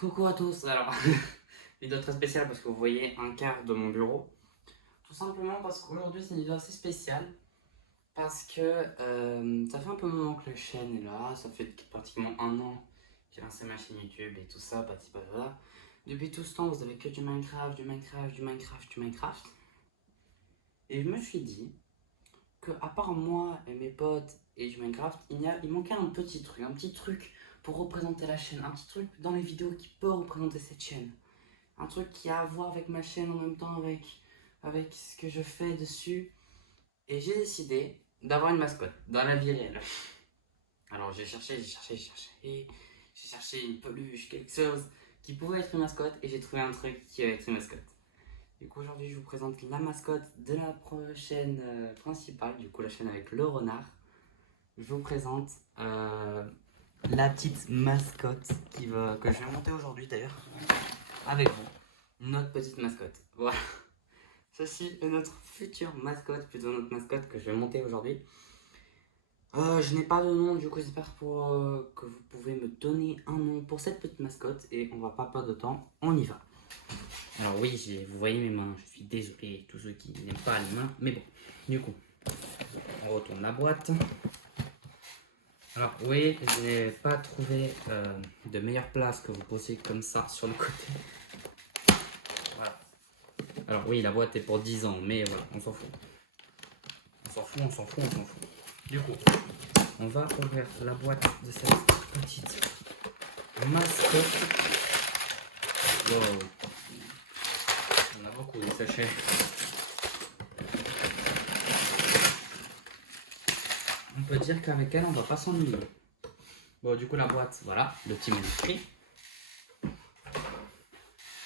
Coucou à tous, alors vidéo très spéciale parce que vous voyez un quart de mon bureau. Tout simplement parce qu'aujourd'hui c'est une vidéo assez spéciale. Parce que ça fait un peu un moment que la chaîne est là, ça fait pratiquement un an que j'ai lancé ma chaîne YouTube et tout ça, pati patata. Depuis tout ce temps vous avez que du Minecraft, du Minecraft, du Minecraft, du Minecraft. Et je me suis dit que à part moi et mes potes et du Minecraft, il manquait un petit truc pour représenter la chaîne, un petit truc dans les vidéos qui peut représenter cette chaîne. Un truc qui a à voir avec ma chaîne en même temps avec ce que je fais dessus. Et j'ai décidé d'avoir une mascotte dans la vie réelle. Alors j'ai cherché une peluche, quelque chose qui pouvait être une mascotte et j'ai trouvé un truc qui va être une mascotte. Du coup aujourd'hui je vous présente la mascotte de la prochaine principale, du coup la chaîne avec le renard. Je vous présente la petite mascotte que je vais monter aujourd'hui d'ailleurs avec vous. Notre petite mascotte. Voilà. Ceci est notre future mascotte, plutôt notre mascotte que je vais monter aujourd'hui. Je n'ai pas de nom, du coup j'espère que vous pouvez me donner un nom pour cette petite mascotte et on va pas perdre de temps, on y va. Alors oui, vous voyez mes mains, je suis désolé, tous ceux qui n'aiment pas les mains, mais bon, du coup, on retourne la boîte. Alors oui, je n'ai pas trouvé de meilleure place que vous posez comme ça sur le côté. Voilà. Alors oui, la boîte est pour 10 ans, mais voilà, on s'en fout. On s'en fout, on s'en fout, on s'en fout. Du coup, on va ouvrir la boîte de cette petite mascotte. Wow. On a beaucoup de sachets. On peut dire qu'avec elle, on va pas s'ennuyer. Bon, du coup, la boîte, voilà, le petit manuscrit.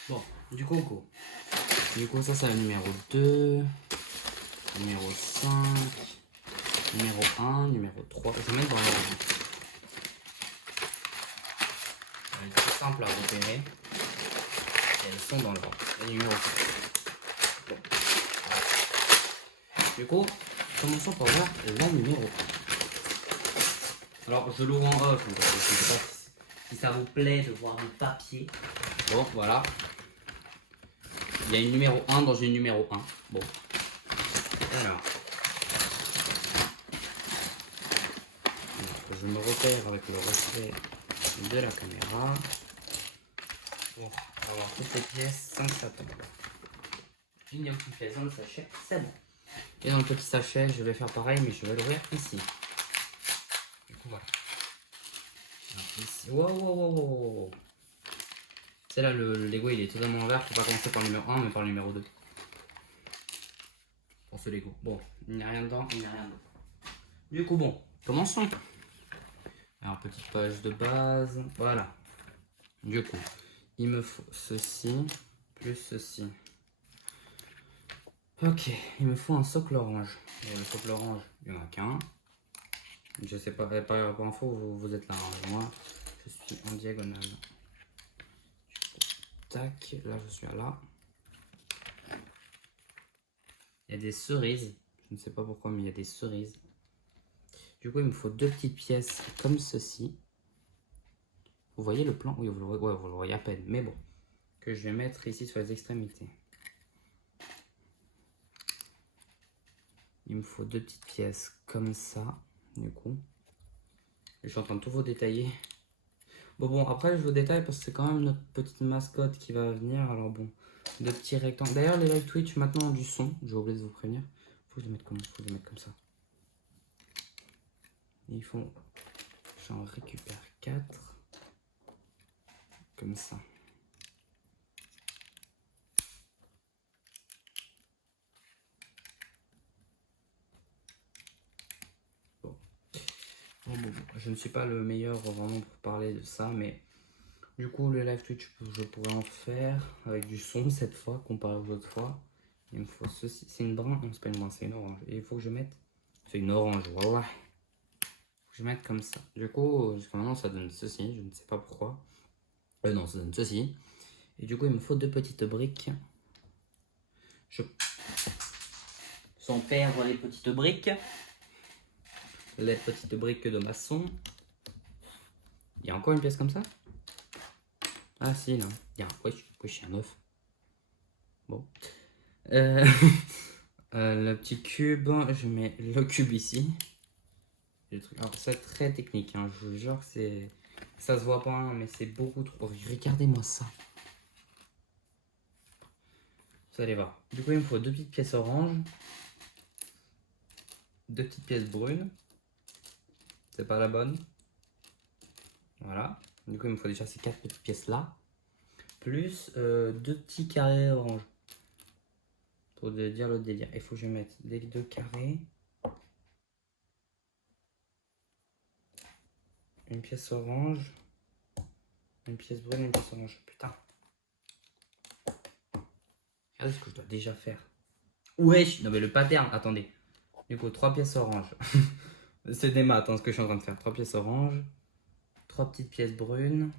Bon, du coup, ça, c'est le numéro 2, numéro 5, numéro 1, numéro 3. Je vais mettre dans l'ordre. Elle est tout simple à repérer. Et elles sont dans l'ordre. Les numéros 4. Bon. Voilà. Du coup, commençons par voir la numéro 1. Alors, je l'ouvre en off. Je ne sais pas si ça vous plaît de voir du papier. Bon, voilà. Il y a une numéro 1 dans une numéro 1. Bon. Alors. Je me repère avec le reflet de la caméra. Bon, on va avoir toutes les pièces sans que ça tombe. Il n'y a aucune pièce dans le sachet, c'est bon. Et dans le petit sachet, je vais faire pareil, mais je vais l'ouvrir ici. Du coup, voilà. Alors, ici. Wow. C'est là, le Lego, il est totalement envers. Faut pas commencer par le numéro 1, mais par le numéro 2. Pour ce Lego. Bon, il n'y a rien dedans, il n'y a rien dedans. Du coup, bon, commençons. Alors, petite page de base. Voilà. Du coup, il me faut ceci, plus ceci. Ok, il me faut un socle orange. Et le socle orange, il n'y en a qu'un. Je sais pas, par info, vous êtes là. Hein. Moi, je suis en diagonale. Tac, là je suis là. Il y a des cerises. Je ne sais pas pourquoi, mais il y a des cerises. Du coup, il me faut deux petites pièces comme ceci. Vous voyez le plan? Oui, vous le voyez à peine. Mais bon, que je vais mettre ici sur les extrémités. Il me faut deux petites pièces comme ça, du coup. Je suis en train de tout vous détailler. Bon, après je vous détaille parce que c'est quand même notre petite mascotte qui va venir. Alors bon, deux petits rectangles. D'ailleurs, les live Twitch maintenant ont du son. J'ai oublié de vous prévenir. Faut que je les mette comme ça. Et ils font... J'en récupère 4. Comme ça. Bon, je ne suis pas le meilleur vraiment pour parler de ça, mais du coup le live Twitch je pourrais en faire avec du son cette fois comparé aux autres fois. Il me faut ceci, c'est une brun, non c'est pas une brun, c'est une orange. Et il faut que je mette, c'est une orange, voilà. Faut que je mette comme ça. Du coup jusqu'à maintenant ça donne ceci, je ne sais pas pourquoi. Non, ça donne ceci. Et du coup il me faut deux petites briques. Sans perdre les petites briques. Les petites briques de maçon. Il y a encore une pièce comme ça? Ah si, là. Il y a un... Wesh, il y a un œuf. Bon. Euh, le petit cube, je mets le cube ici. Alors, c'est très technique, hein. Je vous jure que c'est... Ça se voit pas, hein, mais c'est beaucoup trop... Regardez-moi ça. Vous allez voir. Du coup, il me faut 2 petites pièces oranges. 2 petites pièces brunes. C'est pas la bonne. Voilà. Du coup, il me faut déjà ces 4 petites pièces-là. Plus 2 petits carrés orange. Pour dire le délire. Il faut que je mette les 2 carrés. Une pièce orange. Une pièce brune, une pièce orange. Putain. Regardez ce que je dois déjà faire. Wesh. Non mais le pattern. Attendez. Du coup, 3 pièces orange. C'est des maths, hein, ce que je suis en train de faire. 3 pièces orange. 3 petites pièces brunes.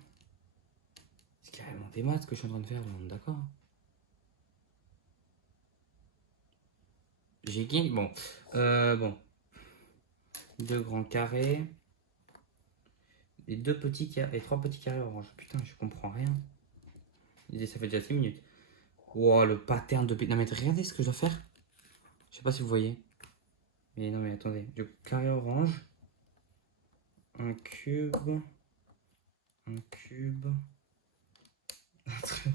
C'est carrément des maths ce que je suis en train de faire. D'accord. J'ai gagné. Bon. Bon. 2 grands carrés. Et 2 petits carrés. Et 3 petits carrés orange. Putain, je comprends rien. Ça fait déjà 6 minutes. Wow, le pattern de... Non mais regardez ce que je dois faire. Je sais pas si vous voyez. Mais non mais attendez. Du carré orange. Un cube. Un cube. Un trait.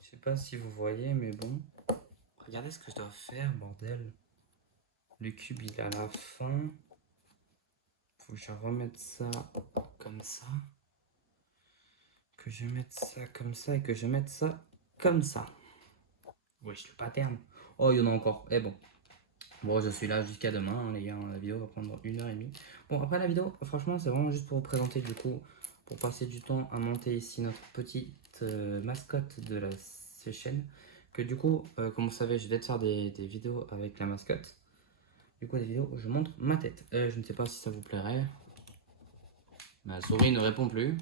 Je sais pas si vous voyez, mais bon. Regardez ce que je dois faire, bordel. Le cube, il est à la fin. Faut que je remette ça comme ça. Que je mette ça comme ça et que je mette ça comme ça. Wesh, le pattern. Oh, il y en a encore. Eh bon. Bon, je suis là jusqu'à demain, hein, les gars. La vidéo va prendre 1h30. Bon, après la vidéo, franchement, c'est vraiment juste pour vous présenter, du coup, pour passer du temps à monter ici notre petite mascotte de la chaîne. Que du coup, comme vous savez, je vais te faire des vidéos avec la mascotte. Du coup, des vidéos où je montre ma tête. Je ne sais pas si ça vous plairait. Ma souris ne répond plus.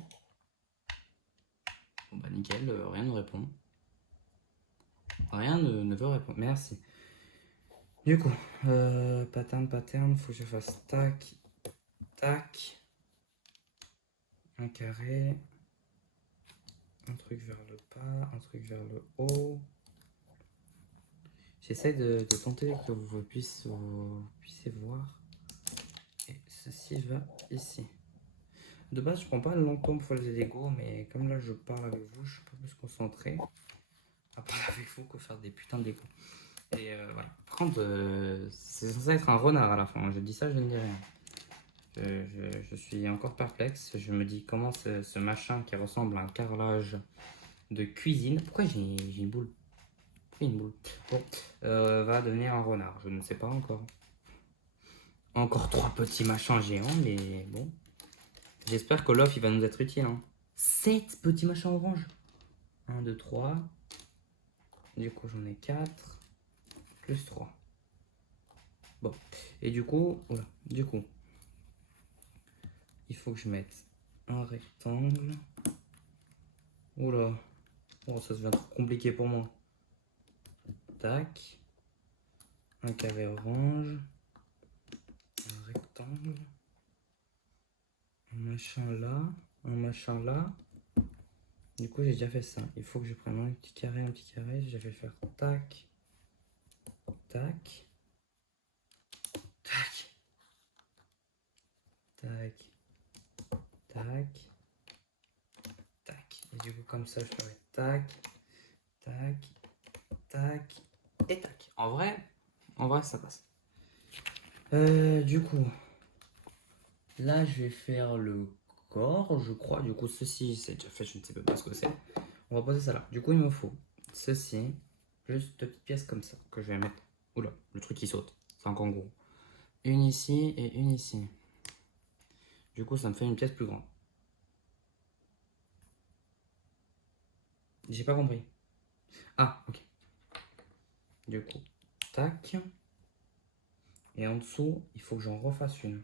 Bon bah nickel, rien ne répond. Rien ne veut répondre. Merci. Du coup, pattern, faut que je fasse tac, tac. Un carré. Un truc vers le bas, un truc vers le haut. J'essaie de tenter que vous puissiez voir. Et ceci va ici. De base, je prends pas longtemps pour faire les Lego, mais comme là je parle avec vous, je suis un peu plus concentré à parler avec vous que faire des putains de Lego. Et voilà. Par contre, c'est censé être un renard à la fin. Je dis ça, je ne dis rien. Je suis encore perplexe. Je me dis comment ce machin qui ressemble à un carrelage de cuisine. Pourquoi j'ai une boule? Pourquoi une boule? Bon, va devenir un renard. Je ne sais pas encore. Encore 3 petits machins géants, mais bon. J'espère que l'offre il va nous être utile. Hein. 7 petits machins orange. 1, 2, 3. Du coup, j'en ai 4. Plus 3. Bon. Et du coup, voilà. Du coup, il faut que je mette un rectangle. Oula. Oh, ça devient trop compliqué pour moi. Tac. Un carré orange. Un rectangle. Un machin là. Un machin là. Du coup, j'ai déjà fait ça. Il faut que je prenne un petit carré, un petit carré. Je vais faire tac. Tac. Tac. Tac. Tac. Tac. Et du coup, comme ça, je ferai tac. Tac. Tac. Et tac. En vrai, ça passe. Du coup, là, je vais faire le corps, je crois. Du coup, ceci, c'est déjà fait, je ne sais pas ce que c'est. On va poser ça là. Du coup, il me faut ceci, plus 2 petites pièces comme ça, que je vais mettre. Oula, le truc qui saute. C'est un kangourou. Une ici et une ici. Du coup, ça me fait une pièce plus grande. J'ai pas compris. Ah, ok. Du coup, tac. Et en dessous, il faut que j'en refasse une.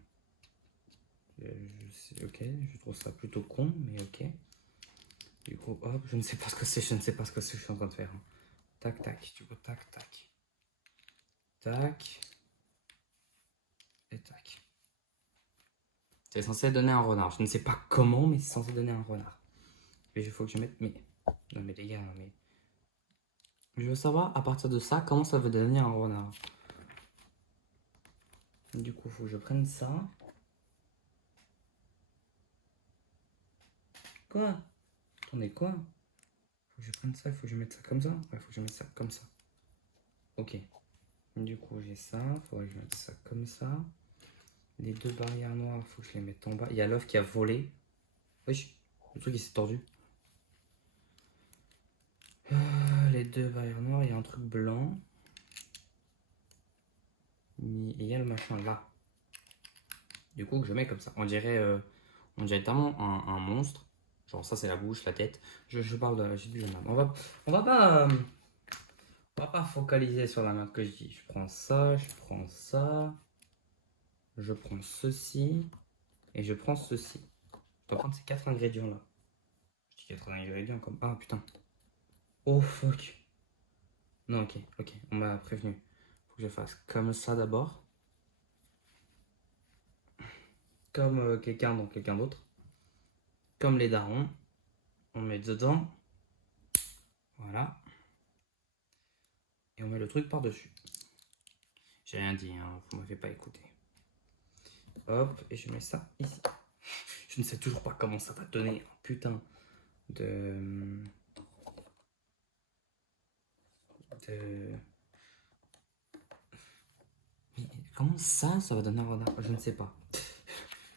Ok, je trouve ça plutôt con, mais ok. Du coup, hop, je ne sais pas ce que c'est, je ne sais pas ce que je suis en train de faire. Tac, tac, du coup, tac, tac. Tac. Et tac. C'est censé donner un renard. Je ne sais pas comment, mais c'est censé donner un renard. Et il faut que je mette... Mais... Non mais les gars, mais... Je veux savoir, à partir de ça, comment ça veut devenir un renard. Du coup, il faut que je prenne ça. Quoi? Attendez, quoi? Faut que je prenne ça, il faut que je mette ça comme ça? Ouais, faut que je mette ça comme ça. Ok. Du coup, j'ai ça, faudrait que je mette ça comme ça. Les deux barrières noires, faut que je les mette en bas. Il y a l'œuf qui a volé. Wesh, le truc il s'est tordu. Les deux barrières noires, il y a un truc blanc. Et il y a le machin là. Du coup, que je mets comme ça. On dirait tellement un monstre. Genre ça c'est la bouche, la tête. Je parle de... J'ai dit la merde. On va pas... on va pas focaliser sur la merde que je dis. Je prends ça, je prends ça. Je prends ceci. Et je prends ceci. Je dois prendre ces 4 ingrédients là. Je dis 4 ingrédients comme... Ah putain. Oh fuck. Non, ok, ok. On m'a prévenu. Faut que je fasse comme ça d'abord. Comme quelqu'un dans quelqu'un d'autre. Comme les darons. On met dedans. Voilà. Et on met le truc par-dessus. J'ai rien dit, hein, vous m'avez pas écouté. Hop, et je mets ça ici. Je ne sais toujours pas comment ça va donner un putain de... Mais comment ça va donner un renard? Je ne sais pas.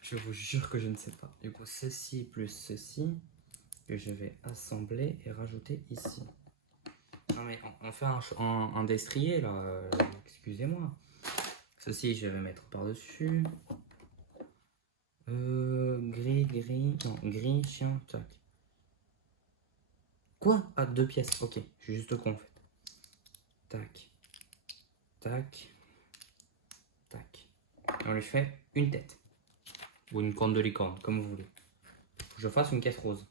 Je vous jure que je ne sais pas. Du coup, ceci plus ceci, que je vais assembler et rajouter ici. Non mais on fait un destrier là, excusez-moi. Ceci, je vais mettre par-dessus. Gris, non, gris, chien, tac. Quoi? Ah, 2 pièces, ok, je suis juste con en fait. Tac, tac, tac. Et on lui fait une tête. Ou une corne de licorne, comme vous voulez. Faut que je fasse une caisse rose.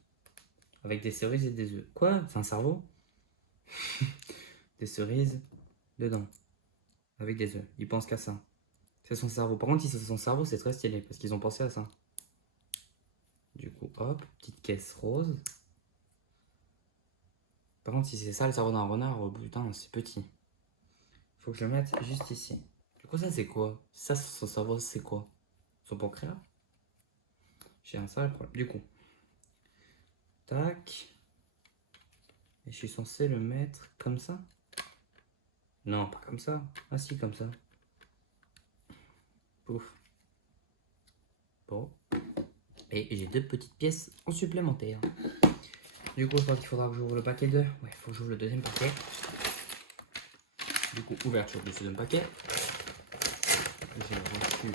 Avec des cerises et des œufs. Quoi? C'est un cerveau? Des cerises dedans. Avec des œufs. Il pense qu'à ça. C'est son cerveau. Par contre, si c'est son cerveau, c'est très stylé. Parce qu'ils ont pensé à ça. Du coup, hop, petite caisse rose. Par contre, si c'est ça le cerveau d'un renard, oh, putain, c'est petit. Faut que je le mette juste ici. Du coup, ça c'est quoi? Ça, son cerveau, c'est quoi? Son pancréas? J'ai un sale problème. Du coup, tac. Et je suis censé le mettre comme ça? Non, pas comme ça. Ah si, comme ça. Pouf. Bon. Et j'ai 2 petites pièces en supplémentaire. Du coup, je crois qu'il faudra que j'ouvre le paquet 2. Ouais, il faut que j'ouvre le deuxième paquet. Du coup, ouverture du deuxième paquet. J'ai reçu...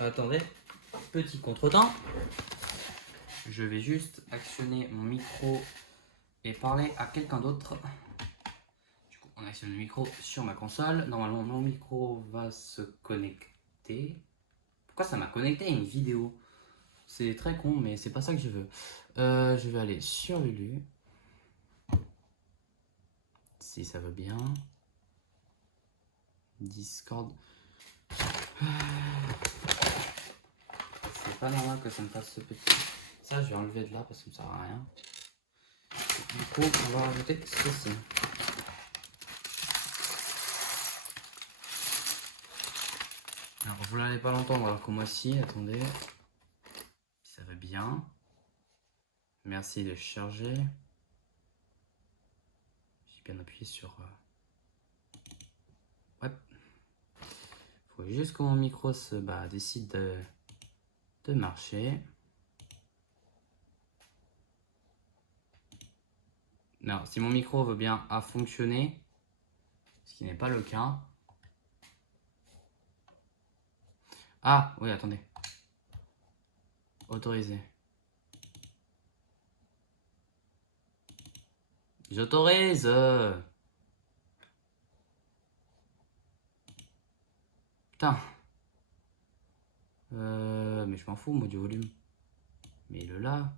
Attendez, petit contretemps. Je vais juste actionner mon micro et parler à quelqu'un d'autre. Du coup, on actionne le micro sur ma console. Normalement, mon micro va se connecter. Pourquoi ça m'a connecté à une vidéo? C'est très con, mais c'est pas ça que je veux. Je vais aller sur Lulu. Si ça veut bien. Discord. C'est pas normal que ça me fasse ce petit. Ça, je vais enlever de là parce que ça me sert à rien. Du coup, on va rajouter ceci. Alors, vous n'allez pas l'entendre alors que moi si, attendez. Ça va bien. Merci de charger. J'ai bien appuyé sur... Ouais. Faut juste que mon micro décide de marcher. Non, si mon micro veut bien fonctionner, ce qui n'est pas le cas. Ah, oui, attendez. Autorisé. J'autorise. Putain. Mais je m'en fous, moi, du volume. Mais le là.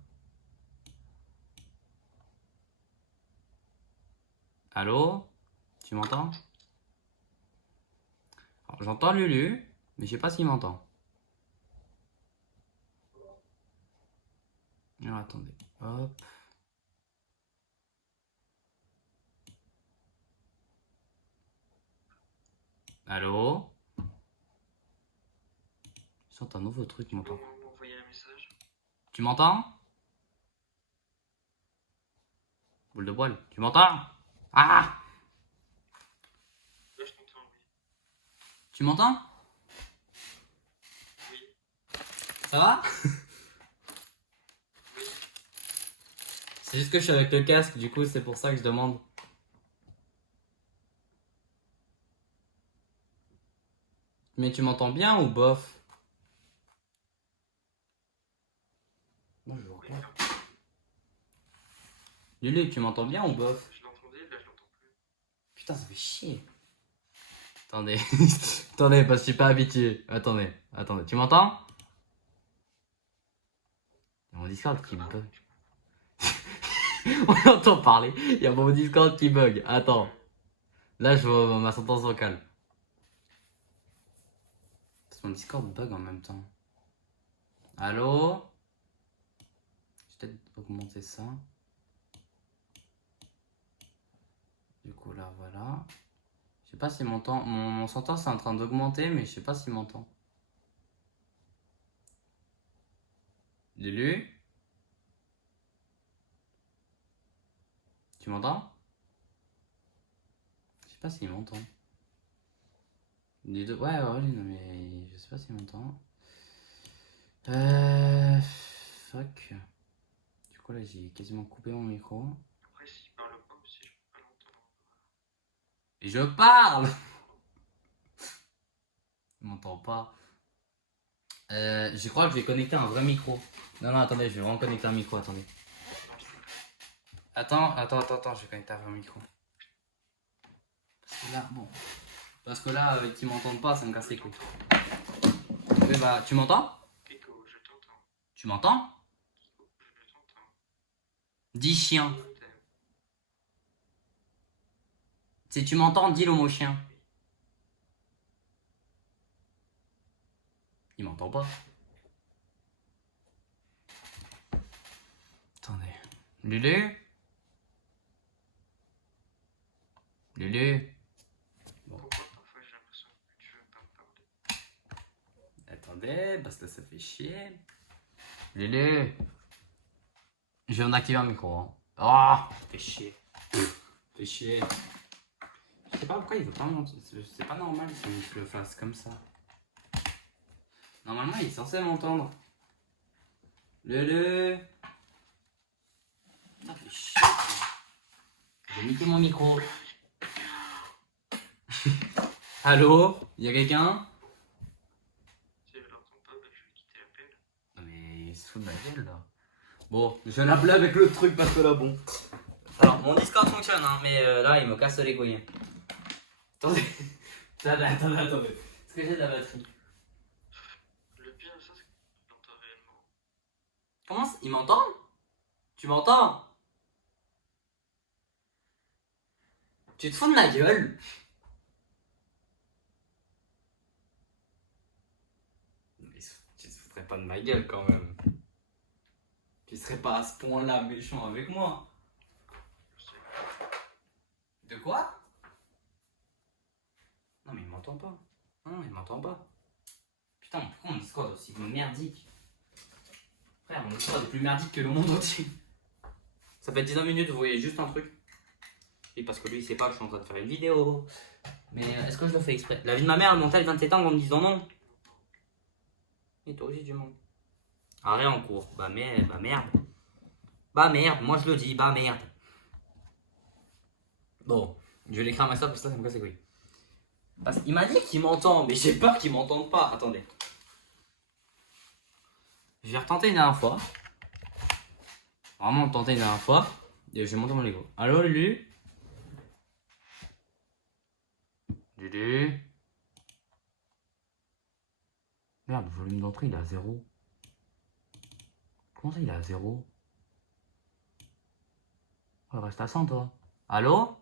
Allô? Tu m'entends? J'entends Lulu, mais je sais pas s'il m'entend. Alors, attendez. Hop. Allô? Je sens un nouveau truc, m'entends. Tu peux m'envoyer un message? Tu m'entends? Boule de poil, tu m'entends? Ah! Là, je t'entends, oui. Tu m'entends? Oui, Ça va? oui. C'est juste que je suis avec le casque, du coup, c'est pour ça que je demande. Mais tu m'entends bien ou bof? Bonjour. Oui, bien. Lulu, tu m'entends bien ou bof? Je l'entendais, là, je l'entends plus. Putain, ça fait chier. Attendez, attendez, parce que je suis pas habitué. Attendez, tu m'entends? Il y a mon Discord qui bug. On entend parler, il y a mon Discord qui bug. Attends, là je vois ma sentence vocale. Parce que mon Discord bug en même temps. Allô? Je vais peut-être augmenter ça. Du coup là voilà. Je sais pas si mon sentence est en train d'augmenter, mais je sais pas s'il m'entend. Lulu? Tu m'entends? Je sais pas s'il m'entend. Les deux... ouais, non mais je sais pas s'il m'entend. Fuck. Du coup là j'ai quasiment coupé mon micro. Après, s'il parle pas aussi, je peux pas l'entendre. Et je parle! Il m'entend pas. Je crois que je vais connecter un vrai micro. Non, attendez, je vais vraiment connecter un micro, attendez. Attends, je vais connecter un vrai micro. Parce que là, qu'ils m'entendent pas, ça me casse les couilles. Oui, bah, tu m'entends? Kiko, je t'entends. Tu m'entends? Kiko, je t'entends. Dis chien. Je t'aime. Si tu m'entends, dis le mot chien. Il m'entend pas. Attendez. Lulu? Lulu? Pourquoi parfois j'ai l'impression que tu veux pas me parler? Attendez, parce que ça fait chier. Lulu? Je viens d'activer un micro. Hein. Oh, fait chier. Fait chier. Je sais pas pourquoi il veut pas monter. C'est pas normal que je le fasse comme ça. Normalement, il est censé m'entendre. Lulu. Putain, fait chier. J'ai niqué mon micro. Allô? Y'a quelqu'un? Si je l'entends pas, bah, je vais quitter l'appel. Non mais il se fout de ma gueule là. Bon, je vais l'appeler avec le truc parce que là bon. Alors mon Discord fonctionne hein, mais là il me casse les couilles. Attendez. Attendez. Est-ce que j'ai de la batterie? Le pire de ça, c'est que je l'entends réellement. Comment ça? Il m'entend? Tu m'entends? Tu te fous de ma gueule? Mais tu te foutrais pas de ma gueule quand même. Tu serais pas à ce point-là méchant avec moi. Je sais. De quoi? Non mais il m'entend pas. Non, il m'entend pas. Putain, pourquoi mon Discord est aussi merdique? Frère, mon Discord est plus merdique que le monde entier. Ça fait 19 minutes, vous voyez juste un truc. Et parce que lui, il sait pas que je suis en train de faire une vidéo. Mais est-ce que je le fais exprès? La vie de ma mère, mon tel vient de s'éteindre en me disant non. Et toi aussi, du monde. Arrêt en cours. Bah merde. Bah merde, moi je le dis, bah merde. Bon, je vais l'écrire à ma soeur parce que ça me casse les couilles. Parce qu'il m'a dit qu'il m'entend, mais j'ai peur qu'il m'entende pas. Attendez. Je vais retenter une dernière fois. Vraiment tenter une dernière fois. Et je vais monter mon Lego. Allô, Lulu? Lulu? Merde, le volume d'entrée il est à 0. Comment ça il est à 0? Oh, reste à 100 toi. Allô?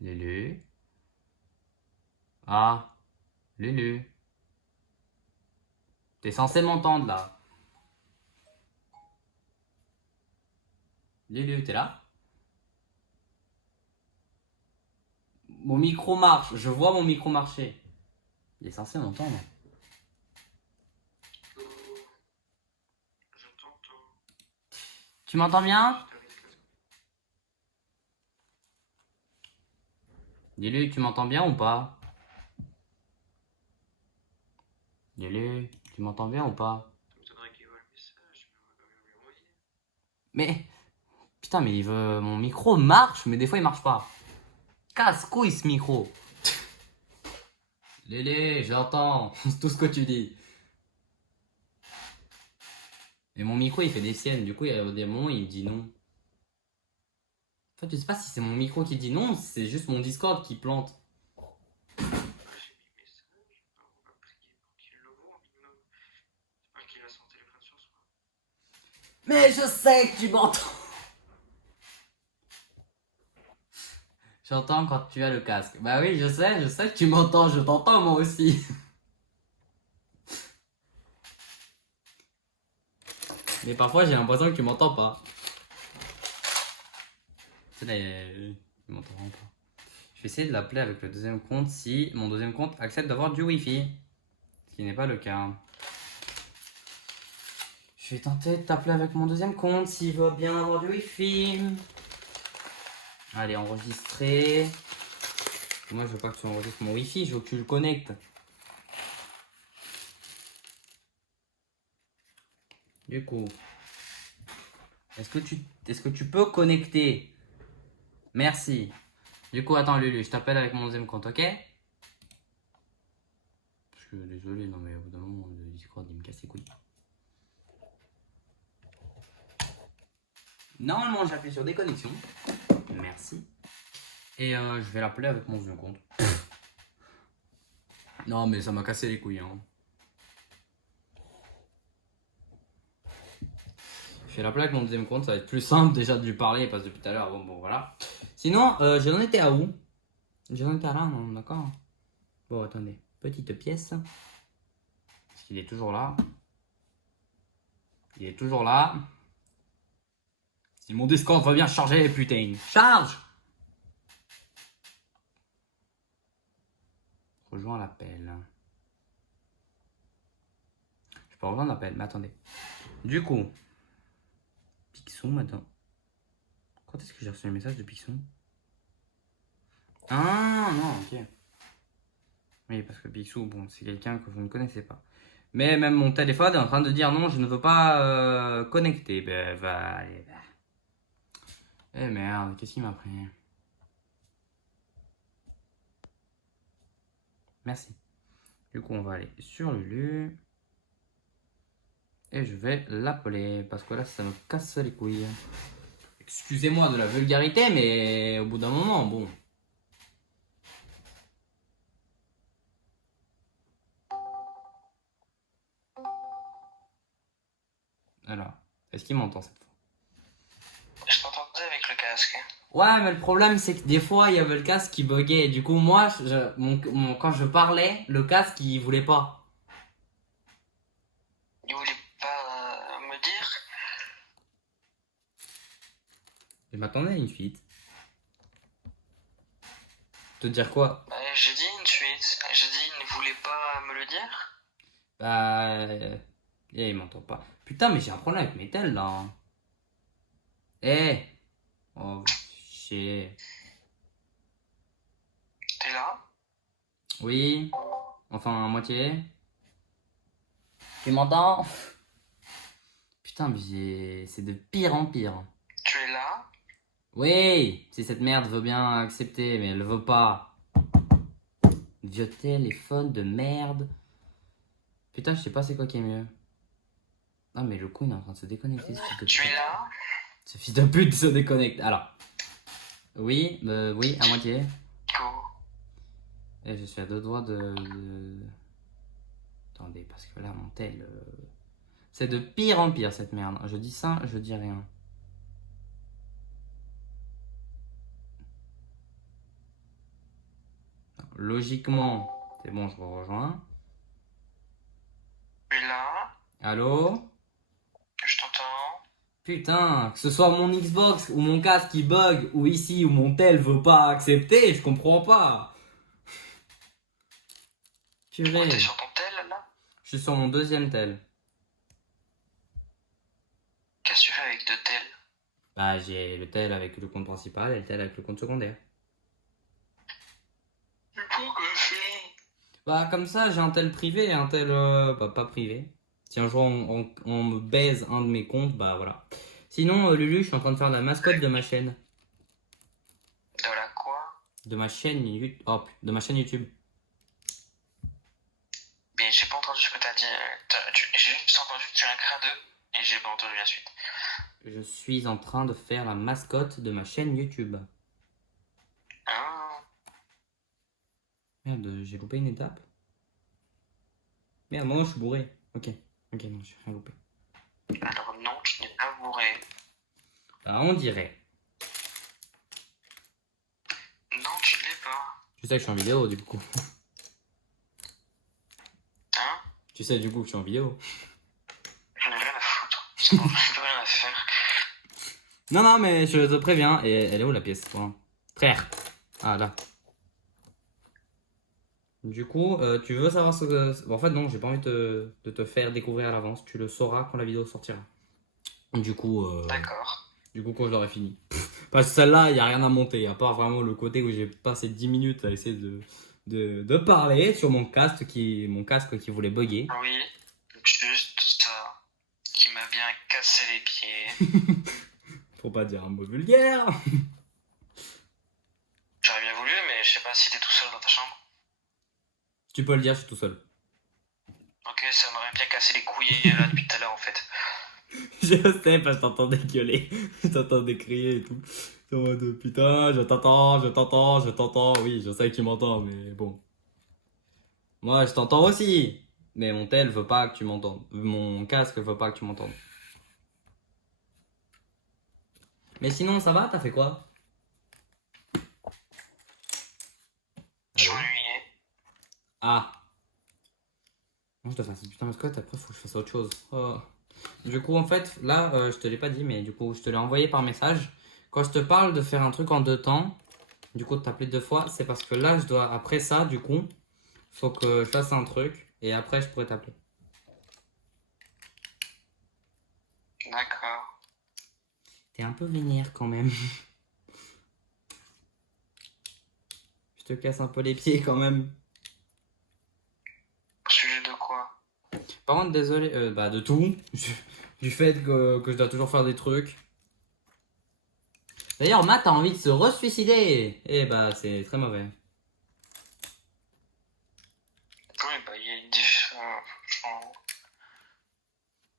Lulu? Ah, Lulu? T'es censé m'entendre là. Lulu, t'es là? Mon micro marche, je vois mon micro marcher. Il est censé m'entendre. Je t'entends. Tu m'entends bien? Juste avec le casque. Lulu, tu m'entends bien ou pas? Lulu, tu m'entends bien ou pas? Ça m'étonnerait qu'il voit le message, mais on va quand même lui envoyer. Mais, putain, mais il veut... mon micro marche, mais des fois il marche pas. Casse-couille ce micro. Lulu, j'entends tout ce que tu dis. Et mon micro il fait des siennes, du coup il y a des moments il me dit non. En fait, je sais pas si c'est mon micro qui dit non, ou si c'est juste mon Discord qui plante. J'ai mis message. Alors, on va prier pour qu'il le voit au minimum. C'est pas qu'il a son téléphone sur soi. Mais je sais que tu m'entends. J'entends quand tu as le casque. Bah oui, je sais que tu m'entends, je t'entends moi aussi. Mais parfois j'ai l'impression que tu m'entends pas. Tu sais, là, il m'entend vraiment pas. Je vais essayer de l'appeler avec le deuxième compte si mon deuxième compte accepte d'avoir du Wi-Fi. Ce qui n'est pas le cas. Je vais tenter de t'appeler avec mon deuxième compte s'il veut bien avoir du Wi-Fi. Allez, enregistrer. Moi, je veux pas que tu enregistres mon Wi-Fi, je veux que tu le connectes. Du coup, est-ce que tu peux connecter? Merci. Du coup, attends, Lulu, je t'appelle avec mon deuxième compte, ok? Parce que, désolé, non, mais au bout d'un moment, le Discord, il me casse les couilles. Normalement, j'appuie sur déconnexion. Merci. Et je vais l'appeler avec mon deuxième compte. Non, mais ça m'a cassé les couilles, hein. Je vais l'appeler avec mon deuxième compte, ça va être plus simple déjà de lui parler parce que depuis tout à l'heure, bon voilà. Sinon, j'en étais à où? J'en étais à là, non, d'accord. Bon, attendez, petite pièce. Parce qu'il est toujours là. Il est toujours là. Si mon Discord va bien charger, putain. Charge! Rejoins l'appel. Je peux rejoindre l'appel, mais attendez. Du coup, Pixon, maintenant. Quand est-ce que j'ai reçu le message de Pixon? Ah, non, ok. Oui, parce que Picsou, bon, c'est quelqu'un que vous ne connaissez pas. Mais même mon téléphone est en train de dire non, je ne veux pas connecter. Ben, va aller. Eh merde, qu'est-ce qu'il m'a pris? Merci. Du coup, on va aller sur Lulu. Et je vais l'appeler. Parce que là, ça me casse les couilles. Excusez-moi de la vulgarité, mais au bout d'un moment, bon. Alors, est-ce qu'il m'entend cette fois? Je t'entendais avec le casque. Ouais, mais le problème, c'est que des fois, il y avait le casque qui buguait. Du coup, moi, quand je parlais, le casque, il voulait pas. Il voulait pas me dire. Je m'attendais à une fuite. Te dire quoi? J'ai dit une suite. J'ai dit il ne voulait pas me le dire. Bah. Il m'entend pas. Putain, mais j'ai un problème avec mes tels là. Eh! Oh, chier. T'es là? Oui? Enfin, à moitié. Tu m'entends? Putain, mais c'est de pire en pire. Tu es là? Oui! Si cette merde veut bien accepter, mais elle veut pas. Vieux téléphone de merde. Putain, je sais pas c'est quoi qui est mieux. Ah, mais le coup, il est en train de se déconnecter, ce fils de Tu es pute. là? Ce fils de pute se déconnecte. Alors. Oui, oui, à moitié. Go. Et je suis à deux doigts Attendez, parce que là, mon tel... C'est de pire en pire, cette merde. Je dis ça, je dis rien. Logiquement, c'est bon, je vous rejoins. Tu es là? Allô? Je t'entends. Putain, que ce soit mon Xbox ou mon casque qui bug, ou ici où mon tel veut pas accepter, je comprends pas. Pourquoi t'es Purée. sur ton tel là? Je suis sur mon deuxième tel. Qu'est-ce que tu fais avec deux tels? Bah, j'ai le tel avec le compte principal et le tel avec le compte secondaire. Mais pourquoi faire? Bah, comme ça, j'ai un tel privé et un tel, bah, pas privé. Si un jour on me baise un de mes comptes, bah voilà. Sinon, Lulu, je suis en train de faire la mascotte de ma chaîne. De la quoi? De ma chaîne YouTube. Oh, de ma chaîne YouTube. Mais j'ai pas entendu ce que t'as dit. J'ai juste entendu que tu as un crin 2 et j'ai pas entendu la suite. Je suis en train de faire la mascotte de ma chaîne YouTube. Ah, Merde, j'ai loupé une étape. Merde, moi je suis bourré. Ok, ok, non, j'ai rien loupé. alors non, tu n'es pas bourré. Ah, on dirait. Non, tu l'es pas. Tu sais que je suis en vidéo du coup. Hein? Tu sais du coup que je suis en vidéo. J'en ai rien à foutre. C'est bon, j'ai plus rien à faire. Non, non, mais je te préviens. Et elle est où la pièce? Voilà. Frère. Ah, là. Du coup, tu veux savoir ce que... En fait, non, j'ai pas envie de te faire découvrir à l'avance. Tu le sauras quand la vidéo sortira. Du coup, D'accord. quand je l'aurai fini. Parce que celle-là, il n'y a rien à monter. À part vraiment le côté où j'ai passé 10 minutes à essayer de parler sur mon casque qui voulait bugger. Oui, juste ça. Qui m'a bien cassé les pieds. Faut pas dire un mot vulgaire. J'aurais bien voulu, mais je sais pas si t'es tout seul dans ta chambre. Tu peux le dire, je suis tout seul. Ok, ça m'aurait bien cassé les couilles là depuis tout à l'heure en fait. Je sais, parce que je t'entendais gueuler. Je t'entendais crier et tout. C'est en mode putain, je t'entends, je t'entends, je t'entends. Oui, je sais que tu m'entends, mais bon. Moi, je t'entends aussi. Mais mon tel veut pas que tu m'entendes. Mon casque veut pas que tu m'entendes. Mais sinon, ça va? T'as fait quoi? Je suis Allô? ennuyé. Ah. Moi, je dois faire cette putain de mascotte, après, faut que je fasse autre chose. Oh. Du coup, en fait, là, je te l'ai pas dit, mais du coup, je te l'ai envoyé par message. Quand je te parle de faire un truc en deux temps, du coup, de t'appeler deux fois, c'est parce que là, je dois, après ça, du coup, faut que je fasse un truc, et après, je pourrais t'appeler. D'accord. T'es un peu vénère quand même. Je te casse un peu les pieds quand même. Au sujet de quoi? Par contre, désolé, bah, de tout. Du fait que je dois toujours faire des trucs. D'ailleurs, Matt a envie de se re-suicider. Eh bah, c'est très mauvais. Oui, bah il y a une différence.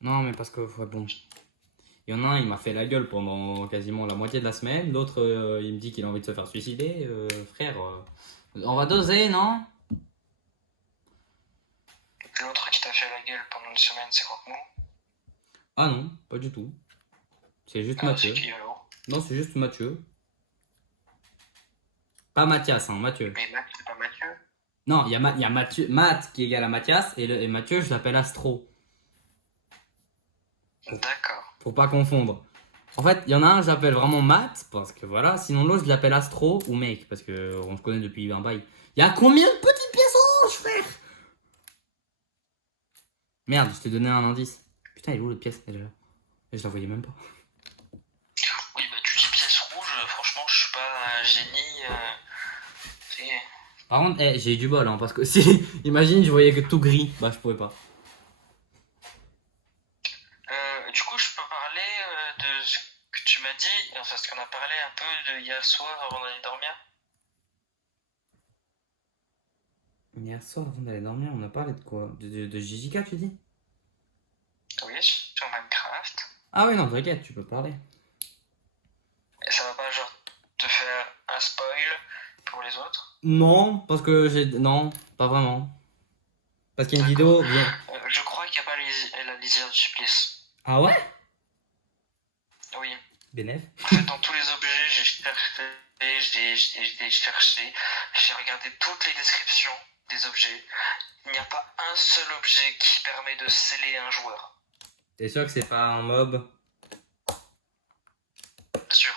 Non, mais parce que, ouais, bon. Il y en a un, il m'a fait la gueule pendant quasiment la moitié de la semaine. L'autre, il me dit qu'il a envie de se faire suicider. Frère, on va doser, non? L'autre qui t'a fait la gueule pendant une semaine, c'est contre nous? Ah non, pas du tout. C'est juste Ah, c'est Mathieu. qui alors? Non, c'est juste Mathieu. Pas Mathias, hein, Mathieu. Mais Matt, c'est pas Mathieu? Non, il y a Mathieu, Matt qui est égal à Mathias et Mathieu, je l'appelle Astro. D'accord. Faut pas confondre. En fait, il y en a un, j'appelle vraiment Matt parce que voilà. Sinon, l'autre, je l'appelle Astro ou mec parce que on se connaît depuis un bail. Il y a combien de petites pièces oranges, frère? Merde, je t'ai donné un indice. Putain, il est où l'autre pièce déjà? Je la voyais même pas. Oui, bah tu dis pièce rouge, franchement, je suis pas un génie. C'est- Par contre, j'ai eu du bol, hein, parce que si, imagine, je voyais que tout gris, bah je pouvais pas. Du coup, je peux parler de ce que tu m'as dit, enfin ce qu'on a parlé un peu de hier soir avant d'aller dormir. Hier soir, avant d'aller dormir, on a parlé de quoi? De JJK, tu dis? Oui, sur Minecraft. Ah oui, non, t'inquiète, tu peux parler. Et ça va pas genre te faire un spoil pour les autres? Non, parce que j'ai... Non, pas vraiment. Parce qu'il y a une D'accord. vidéo bien... Je crois qu'il n'y a pas la lisière du supplice. Ah ouais? Oui. Bénef. En fait, dans tous les objets, j'ai cherché, j'ai cherché, j'ai regardé toutes les descriptions des objets. Il n'y a pas un seul objet qui permet de sceller un joueur. T'es sûr que c'est pas un mob? Bien sûr.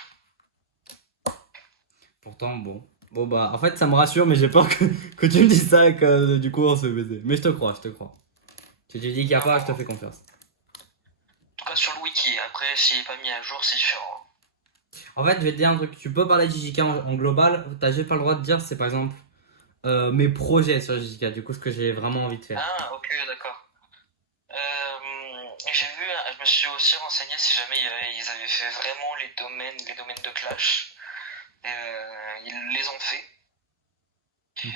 Pourtant, bon. Bon, bah, en fait, ça me rassure, mais j'ai peur que tu me dises ça et que du coup, on se fait baiser. Mais je te crois, je te crois. Si tu dis qu'il y a Non, pas, non, je te non. fais confiance. En tout cas sur le wiki. Après, s'il est pas mis à jour, c'est différent. En fait, je vais te dire un truc. Tu peux parler de JJK en global. T'as juste pas le droit de dire, c'est par exemple mes projets sur JJK. Du coup, ce que j'ai vraiment envie de faire. Ah, ok, d'accord. J'ai vu, je me suis aussi renseigné si jamais ils avaient fait vraiment les domaines de Clash. Ils les ont fait. Hmm.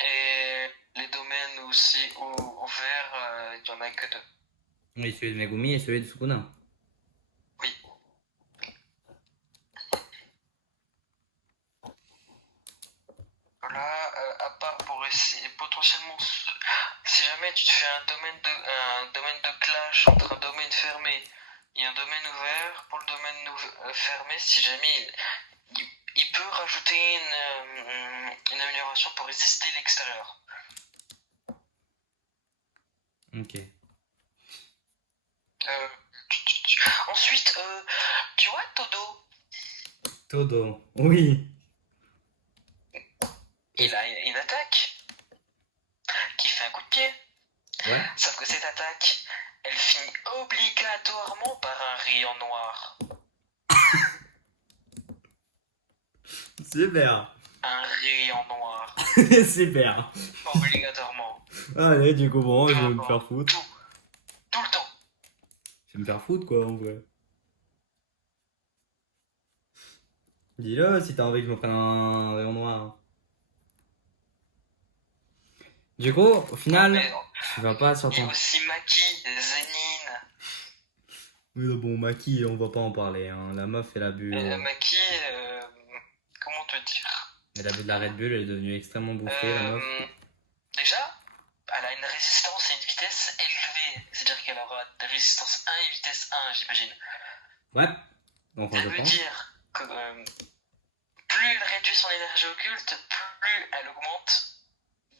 Et les domaines aussi ouverts, il y en a que deux. Oui, celui de Megumi et celui de Sukuna. Oui. Voilà, à part pour essayer potentiellement, si jamais tu te fais un domaine de clash entre un domaine fermé et un domaine ouvert, pour le domaine fermé, si jamais il peut rajouter une amélioration pour résister l'extérieur. Ok. Ensuite, tu vois Todo, Todo. Oui. il a une attaque qui fait un coup de pied. Ouais. Sauf que cette attaque, elle finit obligatoirement par un rayon noir. Super. Un rayon noir. Super. Obligatoirement. Allez, du coup, bon, Peu je vais me faire importe. foutre. Tout le temps. Je vais me faire foutre, quoi, en vrai. Dis-le si t'as envie que je me prenne un rayon noir. Du coup, au Non, final, mais tu vas pas sur il y ton. a aussi Maki, Zenin. Oui, bon, Maki, on va pas en parler. Hein. La meuf, elle a bu. Maki, comment te dire Elle a bu de la Red Bull, elle est devenue extrêmement bouffée, la meuf. Déjà, elle a une résistance et une vitesse élevée. C'est-à-dire qu'elle aura de résistance 1 et vitesse 1, j'imagine. Ouais, enfin, Ça je veut pense. dire que plus elle réduit son énergie occulte, plus elle augmente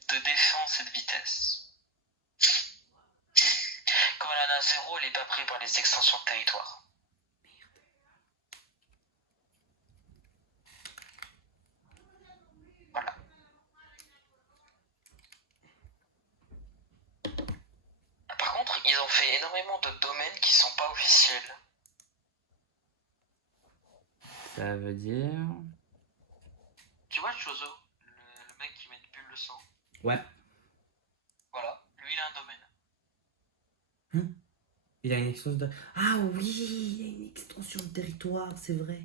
de défense et de vitesse. Quand elle en a 0, elle n'est pas prise par les extensions de territoire. Voilà. Par contre, ils ont fait énormément de domaines qui sont pas officiels. Ça veut dire. Tu vois Chozo, le mec qui met une bulle de sang. Ouais. Voilà, lui il a un domaine. Hein. Il a une extension de. Ah oui, il a une extension de territoire, c'est vrai.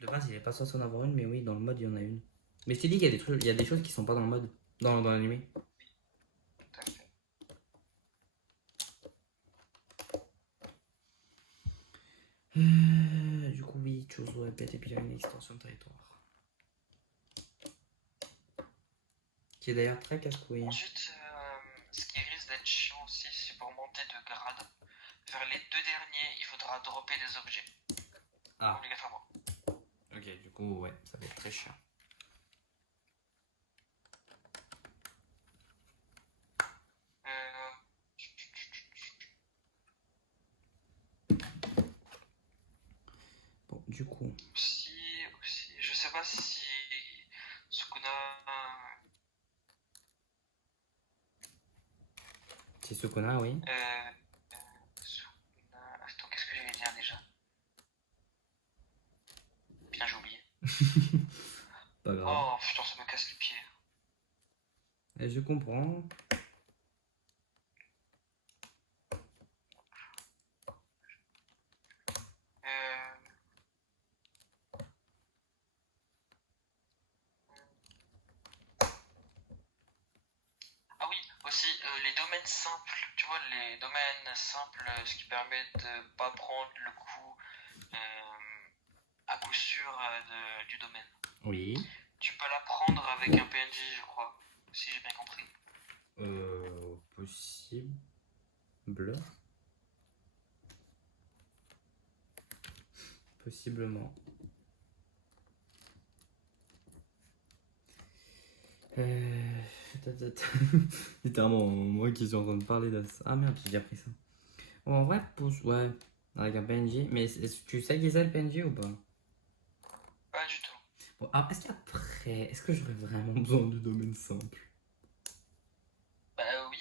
De base, il est pas censé en avoir une, mais oui, dans le mode, il y en a une. Mais je t'ai dit qu'il y a des trucs, il y a des choses qui sont pas dans le mode, dans l'animé. Tout à fait. Du coup, oui, Chozo répète et puis il a une extension de territoire. Qui est d'ailleurs très casse-couille. Ensuite, ce qui risque d'être chiant aussi, c'est pour monter de grade. Vers les deux derniers, il faudra dropper des objets. Ah. Obligatoirement. Ok, du coup, ouais, ça va être très chiant. Bon, du coup. Aussi, je sais pas si Sukuna. C'est Sukuna, oui. Attends, qu'est-ce que j'allais dire déjà? Putain, j'ai oublié. Pas grave. Oh putain, ça me casse les pieds. Et je comprends. Ah oui, aussi les domaines simples. Tu vois, les domaines simples, ce qui permet de pas prendre le coup à coup sûr du domaine. Oui. Tu peux la prendre avec un PNJ, je crois, si j'ai bien compris. Possible. Possiblement. Littéralement, moi qui suis en train de parler de ça. Ah merde, j'ai déjà pris ça. Bon, en vrai, ouais, avec un PNJ. Mais tu sais qui c'est le PNJ ou pas? Pas du tout. Bon, alors, est-ce que j'aurais vraiment besoin du domaine simple? Bah oui.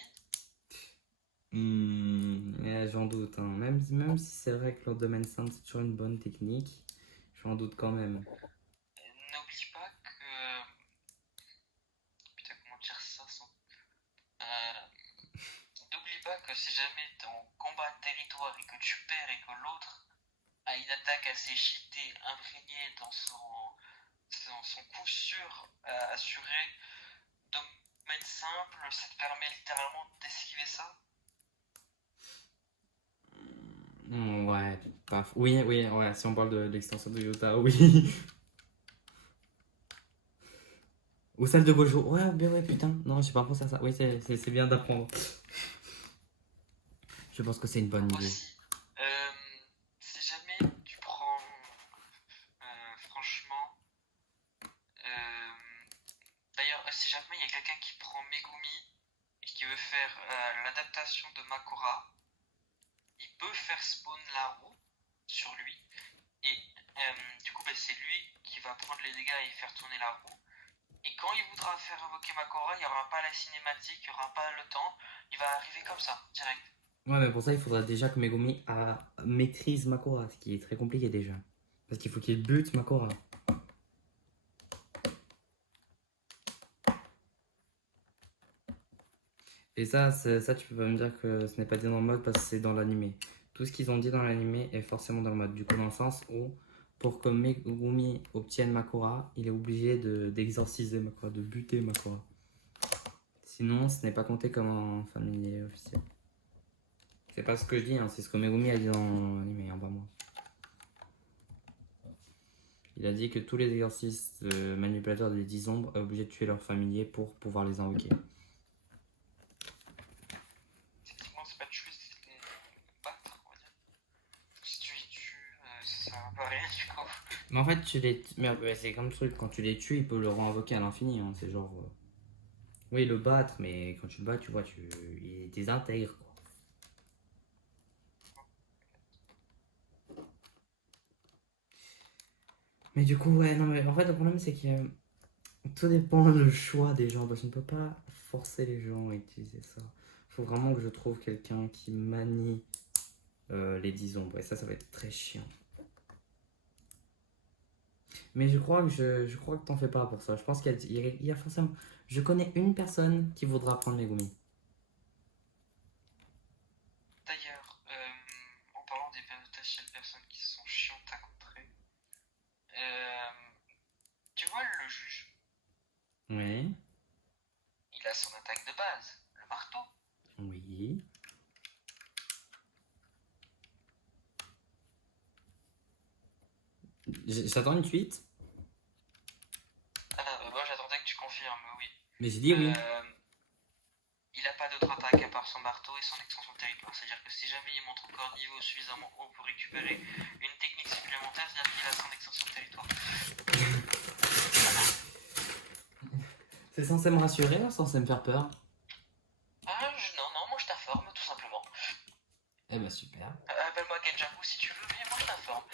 Ouais, j'en doute, hein. Même si c'est vrai que le domaine simple c'est toujours une bonne technique, j'en doute quand même. N'oublie pas que. Putain, comment dire ça sans. Euh, N'oublie pas que si jamais t'es en combat de territoire et que tu perds et que l'autre a une attaque assez cheatée, imprégnée son coup sûr assuré, domaine simple, ça te permet littéralement d'esquiver ça. Ouais, oui, oui, ouais, si on parle de l'extension de Yota, oui. Ou celle de Gojo. Ouais, ben ouais, putain. Non, j'ai pas pensé à ça. Oui, c'est bien d'apprendre. Je pense que c'est une bonne idée. Aussi, euh, si jamais tu prends, franchement, euh, d'ailleurs, si jamais il y a quelqu'un qui prend Megumi et qui veut faire l'adaptation de Makora, il peut faire spawn la roue sur lui. Et du coup, bah, c'est lui qui va prendre les dégâts et faire tourner la roue. Et quand il voudra faire invoquer Makora, il n'y aura pas la cinématique, il n'y aura pas le temps. Il va arriver comme ça, direct. Ouais, mais pour ça, il faudra déjà que Megumi maîtrise Makora, ce qui est très compliqué déjà. Parce qu'il faut qu'il bute Makora. Et ça, tu peux pas me dire que ce n'est pas dit dans le mode parce que c'est dans l'animé. Tout ce qu'ils ont dit dans l'animé est forcément dans le mode. Du coup, dans le sens où, pour que Megumi obtienne Makora, il est obligé d'exorciser Makora, de buter Makora. Sinon, ce n'est pas compté comme un familier officiel. C'est pas ce que je dis, hein, c'est ce que Megumi a dit dans l'animé, hein, pas moi. Il a dit que tous les exorcistes manipulateurs des 10 ombres sont obligés de tuer leurs familiers pour pouvoir les invoquer. Effectivement, c'est pas tuer, c'est les battre, on va dire. Si tu les tues, ça sert un peu à rien du coup. Mais en fait, mais c'est comme le truc, quand tu les tues, il peut le renvoquer à l'infini. Hein. C'est genre. Oui, le battre, mais quand tu le bats, tu vois, il désintègre, quoi. Mais du coup, ouais, non, mais en fait, le problème, c'est que tout dépend du choix des gens. Parce qu'on ne peut pas forcer les gens à utiliser ça. Il faut vraiment que je trouve quelqu'un qui manie les 10 ombres. Et ça va être très chiant. Mais je crois que t'en fais pas pour ça. Je pense qu'il y a forcément. Je connais une personne qui voudra prendre Megumi. D'ailleurs, en parlant des potentielles personnes qui sont chiantes à contrer, euh, tu vois le juge, Oui. il a son attaque de base, le marteau. Oui. J'attends une suite. Moi j'attendais que tu confirmes, oui. Mais j'ai dit oui. Il n'a pas d'autre attaque à part son marteau et son extension de territoire. C'est-à-dire que si jamais il monte encore niveau suffisamment haut pour récupérer une technique supplémentaire, c'est-à-dire qu'il a son extension de territoire. C'est censé me rassurer ou censé me faire peur? Non, moi je t'informe, tout simplement. Eh ben super. Appelle-moi Genjaku si tu veux, mais moi je t'informe.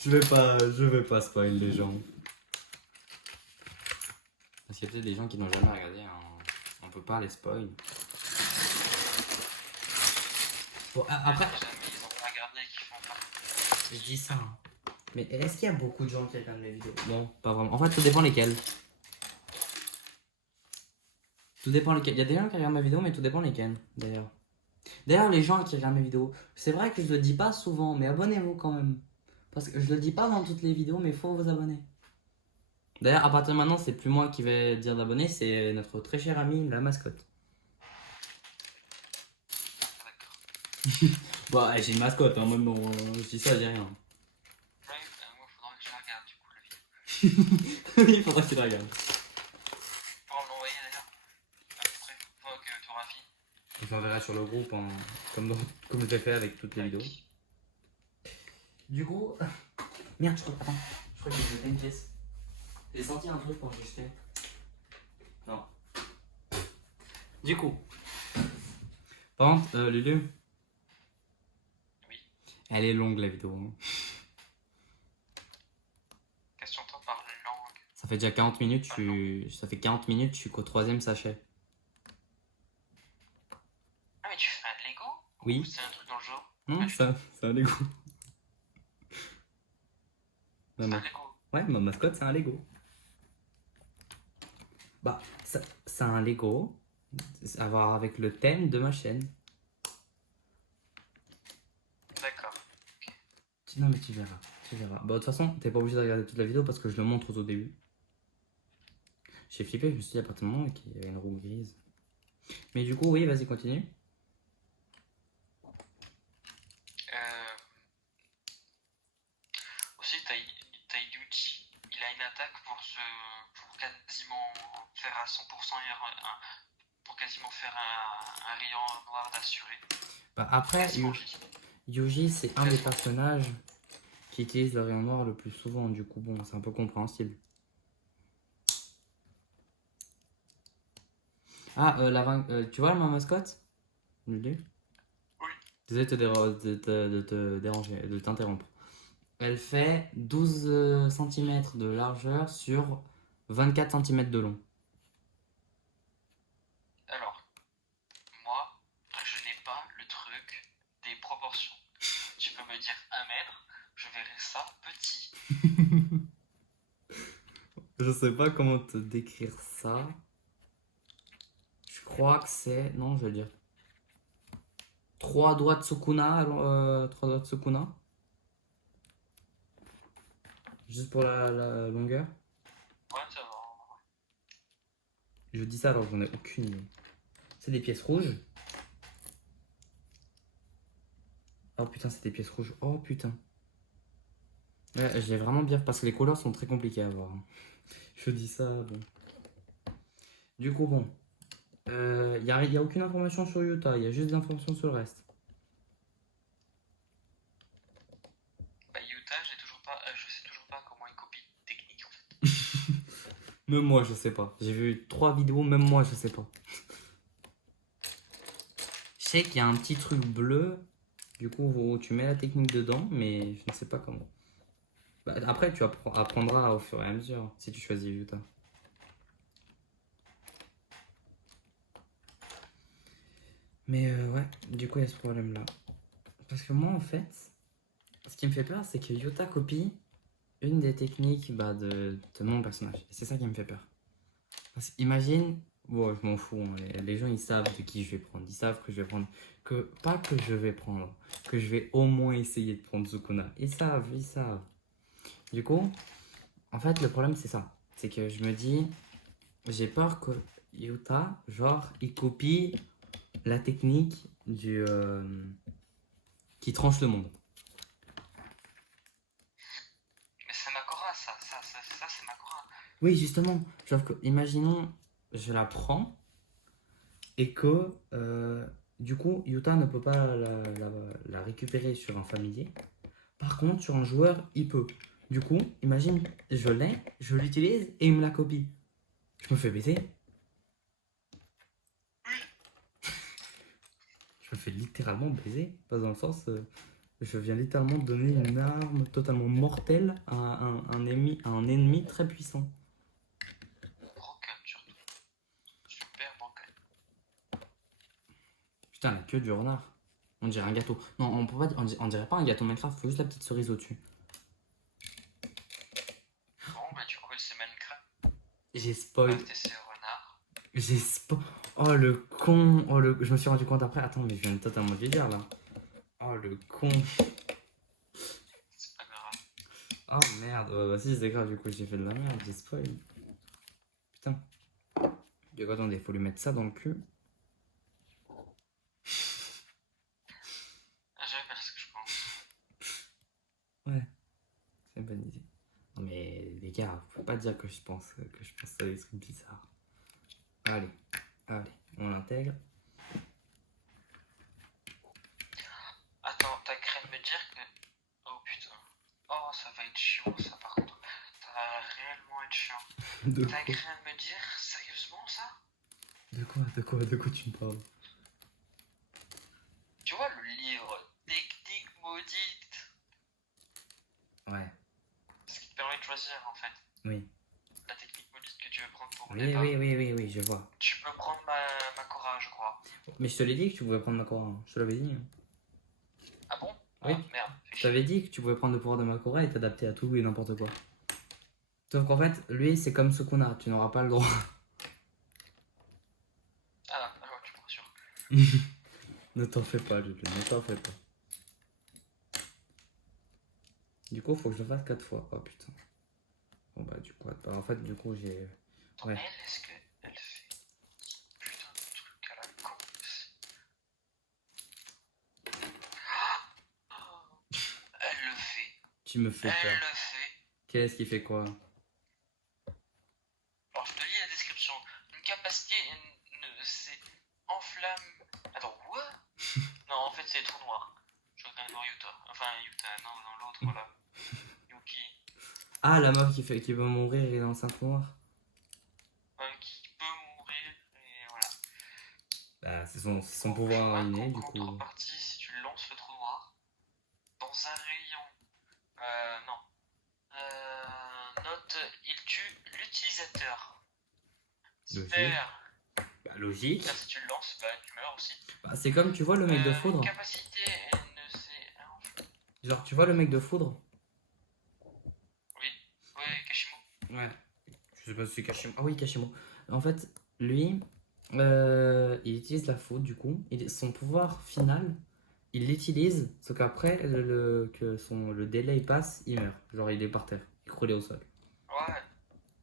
Je vais pas spoil les gens. Parce qu'il y a peut-être des gens qui n'ont jamais regardé. Hein. On peut pas les spoil. Bon, après. Si jamais ils ont pas regardé et qu'ils font pas. Je dis ça. Hein. Mais est-ce qu'il y a beaucoup de gens qui regardent mes vidéos? Non, pas vraiment. En fait, tout dépend lesquels. Tout dépend lesquels. Il y a des gens qui regardent ma vidéo, mais tout dépend lesquels, d'ailleurs. D'ailleurs, les gens qui regardent mes vidéos, c'est vrai que je le dis pas souvent, mais abonnez-vous quand même. Parce que je le dis pas dans toutes les vidéos, mais il faut vous abonner. D'ailleurs, à partir de maintenant, c'est plus moi qui vais dire d'abonner, c'est notre très cher ami, la mascotte. D'accord. Bah, j'ai une mascotte, hein, même non, je dis ça, je dis rien. Ouais, moi faudra que je regarde du coup la vidéo. Il faudra qu'il la regarde. Pour me l'envoyer d'ailleurs. Après, une fois que tu auras fini. Je l'enverrai sur le groupe, hein, comme je l'ai fait avec toutes les vidéos. Du coup. Merde, attends, je crois que j'ai jeté une pièce. J'ai senti un truc quand j'ai jeté. Non. Du coup. Par contre, Lulu. Oui. Elle est longue la vidéo. Hein. Qu'est-ce que tu entends par langue? Ça fait déjà 40 minutes, ça fait 40 minutes, je suis qu'au 3e sachet. Ah, mais tu fais un Lego? Oui. Ou c'est un truc dans le genre? Non, ça, c'est un Lego. C'est Ma un ma- Lego. Ouais, ma mascotte, c'est un Lego. Bah, c'est un Lego. À voir avec le thème de ma chaîne. D'accord. Non, mais tu verras. Tu verras. Bah, de toute façon, t'es pas obligé de regarder toute la vidéo parce que je le montre au début. J'ai flippé, je me suis dit à partir du moment qu'il y avait une roue grise. Mais du coup, oui, vas-y, continue. Euh, Aussi, t'as Yuji. Il a une attaque pour quasiment faire à 100% pour quasiment faire un rayon noir d'assuré. Bah, après, Quasiment, j'ai dit. Yuji, c'est un des personnages qui utilise le rayon noir le plus souvent. Du coup, bon, c'est un peu compréhensible. Ah, tu vois ma mascotte? Lulu. Oui. Désolé de te déranger, de t'interrompre. Elle fait 12 cm de largeur sur 24 cm de long. Alors, moi, je n'ai pas le truc des proportions. Tu peux me dire 1 mètre, je verrai ça petit. Je sais pas comment te décrire ça. Je crois que c'est. Non, je vais dire. 3 doigts de Sukuna. 3 doigts de Sukuna. Juste pour la longueur. Ouais, ça va. Je dis ça alors que j'en ai aucune idée. C'est des pièces rouges. Oh putain, c'est des pièces rouges. Oh putain. Ouais, j'ai vraiment bien parce que les couleurs sont très compliquées à voir. Je dis ça, bon. Du coup, bon. Y a aucune information sur Utah, il y a juste des informations sur le reste. Bah, Utah, je sais toujours pas comment il copie technique en fait. Même moi, je sais pas. J'ai vu 3 vidéos, même moi, je sais pas. Je sais qu'il y a un petit truc bleu. Du coup, tu mets la technique dedans, mais je ne sais pas comment. Bah, après, tu apprendras au fur et à mesure si tu choisis Utah. Mais ouais, du coup, il y a ce problème-là. Parce que moi, en fait, ce qui me fait peur, c'est que Utah copie une des techniques de mon personnage. Et c'est ça qui me fait peur. Parce qu'imagine, bon, je m'en fous, hein, les gens ils savent de qui je vais prendre. Ils savent que je vais prendre. Pas que je vais prendre, que je vais au moins essayer de prendre Sukuna. Ils savent, ils savent. Du coup, en fait, le problème c'est ça. C'est que je me dis, j'ai peur que Yuta, genre, il copie la technique qui tranche le monde. Mais c'est Makora, ça c'est Makora. Oui, justement. Genre que, imaginons, je la prends et que du coup, Yuta ne peut pas la récupérer sur un familier. Par contre, sur un joueur, il peut. Du coup, imagine, je l'ai, je l'utilise et il me la copie. Je me fais baiser. Je me fais littéralement baiser. Pas dans le sens, je viens littéralement donner une arme totalement mortelle à un ennemi très puissant. Broken surtout. Super broken. Putain, la queue du renard. On dirait un gâteau. Non, on peut pas, on dirait pas un gâteau Minecraft, faut juste la petite cerise au-dessus. Bon, bah du coup, c'est Minecraft. J'ai spoil. Et c'est renard. J'ai spoil. Oh le con. Oh le. Je me suis rendu compte après. Attends, mais je viens de totalement de dire là. Oh le con. C'est pas grave. Oh merde. Bah si, c'est grave, du coup, j'ai fait de la merde. J'ai spoil. Putain. Du coup, attendez, faut lui mettre ça dans le cul. Je vais faire ce que je pense. Ouais. C'est une bonne idée. Non mais les gars, faut pas dire que je pense à des trucs bizarres. Allez. Allez. On l'intègre. Attends, t'as craint de me dire que. Oh putain. Oh, ça va être chiant ça par contre. Ça va réellement être chiant. De T'as quoi? craint de me dire sérieusement ça? De quoi tu me parles? Tu vois le livre Technique maudite? Ouais, Ce qui te permet de choisir en fait oui. la technique maudite que tu veux prendre pour le Oui, départ. oui, je vois. Tu peux prendre Makora, je crois. Mais je te l'ai dit que tu pouvais prendre Makora, hein. Je te l'avais dit, hein. Ah bon? Oui. Ah merde. Je t'avais dit que tu pouvais prendre le pouvoir de Makora et t'adapter à tout et n'importe quoi. Sauf qu'en fait, lui, c'est comme Sukuna, tu n'auras pas le droit. Ah, tu me rassures. Ne t'en fais pas, Jules, ne t'en fais pas. Du coup, faut que je le fasse 4 fois. Oh putain. Bon bah, du coup, en fait, du coup, j'ai. Attends, Ouais. elle, est-ce qu'elle fait putain de truc à la con aussi. Elle le fait. Tu me fais Elle peur. le fait. Qu'est-ce qui fait quoi? Alors, je te lis la description. Une capacité, c'est enflamme. Attends, quoi? Non, en fait, c'est les trous noirs. Je regarde voir Yuta. Enfin, Yuta, non, l'autre là. Yuki. Ah, la meuf qui veut mourir et est dans 5 noirs. Qui peut mourir, et voilà. Bah, c'est son pouvoir inné, du En coup. contrepartie, si tu lances le trou noir dans un rayon. Non. Note, il tue l'utilisateur. Logique. Super. Bah, logique. Là, si tu le lances, bah, tu meurs aussi. Bah, c'est comme, tu vois le mec de foudre. Capacité, elle ne sait. Genre, tu vois le mec de foudre. Oui, Kashimo. Ouais. Je sais pas si c'est Kashimo. Ah oui, Kashimo. En fait, lui, il utilise la foudre, du coup. Son pouvoir final, il l'utilise, sauf qu'après le délai passe, il meurt. Genre, il est par terre, écroulé au sol. Ouais,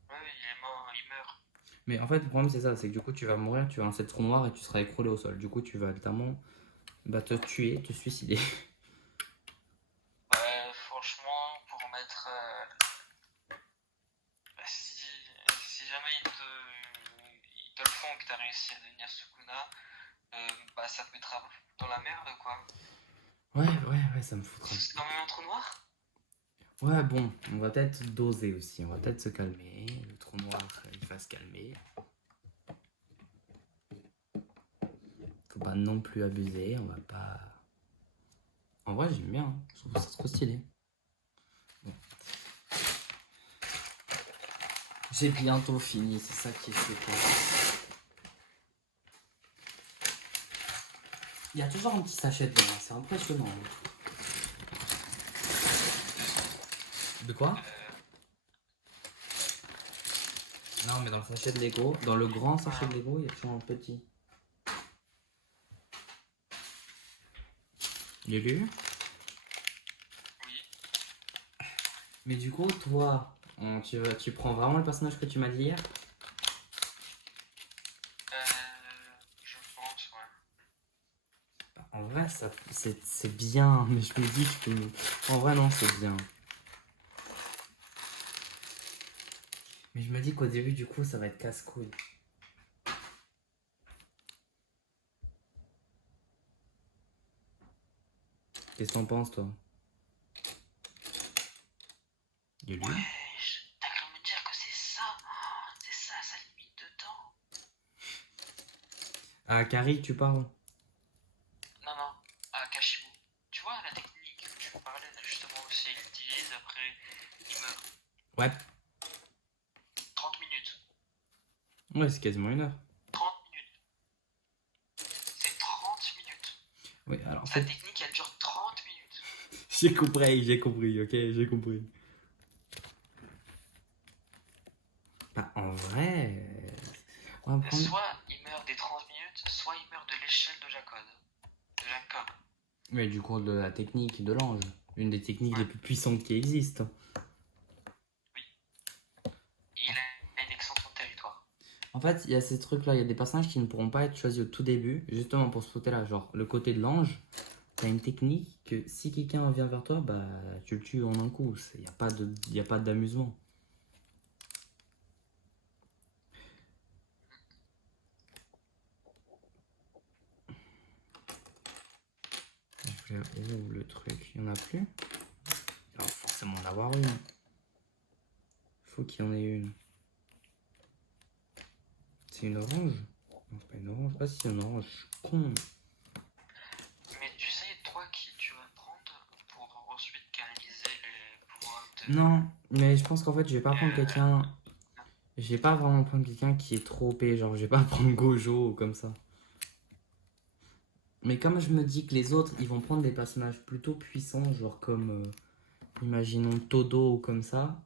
il est mort, il meurt. Mais en fait, le problème, c'est ça, c'est que du coup, tu vas mourir, tu vas lancer le trou noir et tu seras écroulé au sol. Du coup, tu vas littéralement te tuer, te suicider. Franchement, pour mettre. Si jamais ils te le font que t'as réussi à devenir Sukuna, ça te mettra dans la merde, quoi. Ouais, ça me foutra. C'est quand même un trou noir? Ouais, bon, on va peut-être doser aussi, on va peut-être se calmer. Le trou noir, il va se calmer. Faut pas non plus abuser, on va pas. En vrai, j'aime bien, hein. Je trouve ça trop stylé. Bon. J'ai bientôt fini, c'est ça qui est flippant. Il y a toujours un petit sachet dedans, c'est impressionnant. De quoi? Non, mais dans le sachet de Lego, dans le grand sachet de Lego, il y a toujours un petit. Lulu? Oui. Mais du coup, toi, tu prends vraiment le personnage que tu m'as dit hier? Je pense, ouais. En vrai, c'est bien, mais je me dis que. En vrai, non, c'est bien. Mais je me dis qu'au début, du coup, ça va être casse-couille. Qu'est-ce que t'en penses, toi? Lulu? Ouais, t'as cru me dire que c'est ça sa limite de temps. Ah, Carrie, tu parles? Non, Kashimo. Tu vois la technique que tu parlais là, justement aussi, il l'utilise, après il meurt. Ouais. 30 minutes. Ouais, c'est quasiment 1 heure. 30 minutes. C'est 30 minutes. Oui, alors en Sa fait. technique, elle dure 30 minutes. J'ai compris, ok, j'ai compris. Bah, en vrai. On va prendre. Soit il meurt des 30 minutes, soit il meurt de l'échelle de Jacob. Mais du coup, de la technique de l'ange. Une des techniques Ouais. les plus puissantes qui existent. Il a une extension de territoire. En fait, il y a ces trucs-là, il y a des personnages qui ne pourront pas être choisis au tout début, justement pour ce côté-là. Genre, le côté de l'ange, t'as une technique que si quelqu'un vient vers toi, bah, tu le tues en un coup. Il n'y a pas d'amusement. Où le truc? Il n'y en a plus? Il va forcément en avoir une. Faut qu'il y en ait une. C'est une orange? Non, c'est pas une orange. Ah, si, une orange. Je suis con. Mais tu sais, toi, qui tu vas prendre pour ensuite canaliser les pouvoirs de. Non, mais je pense qu'en fait, je vais pas prendre Euh, quelqu'un. Je vais pas vraiment prendre quelqu'un qui est trop OP. Genre, je vais pas prendre Gojo ou comme ça. Mais comme je me dis que les autres, ils vont prendre des personnages plutôt puissants, genre comme, imaginons Todo ou comme ça,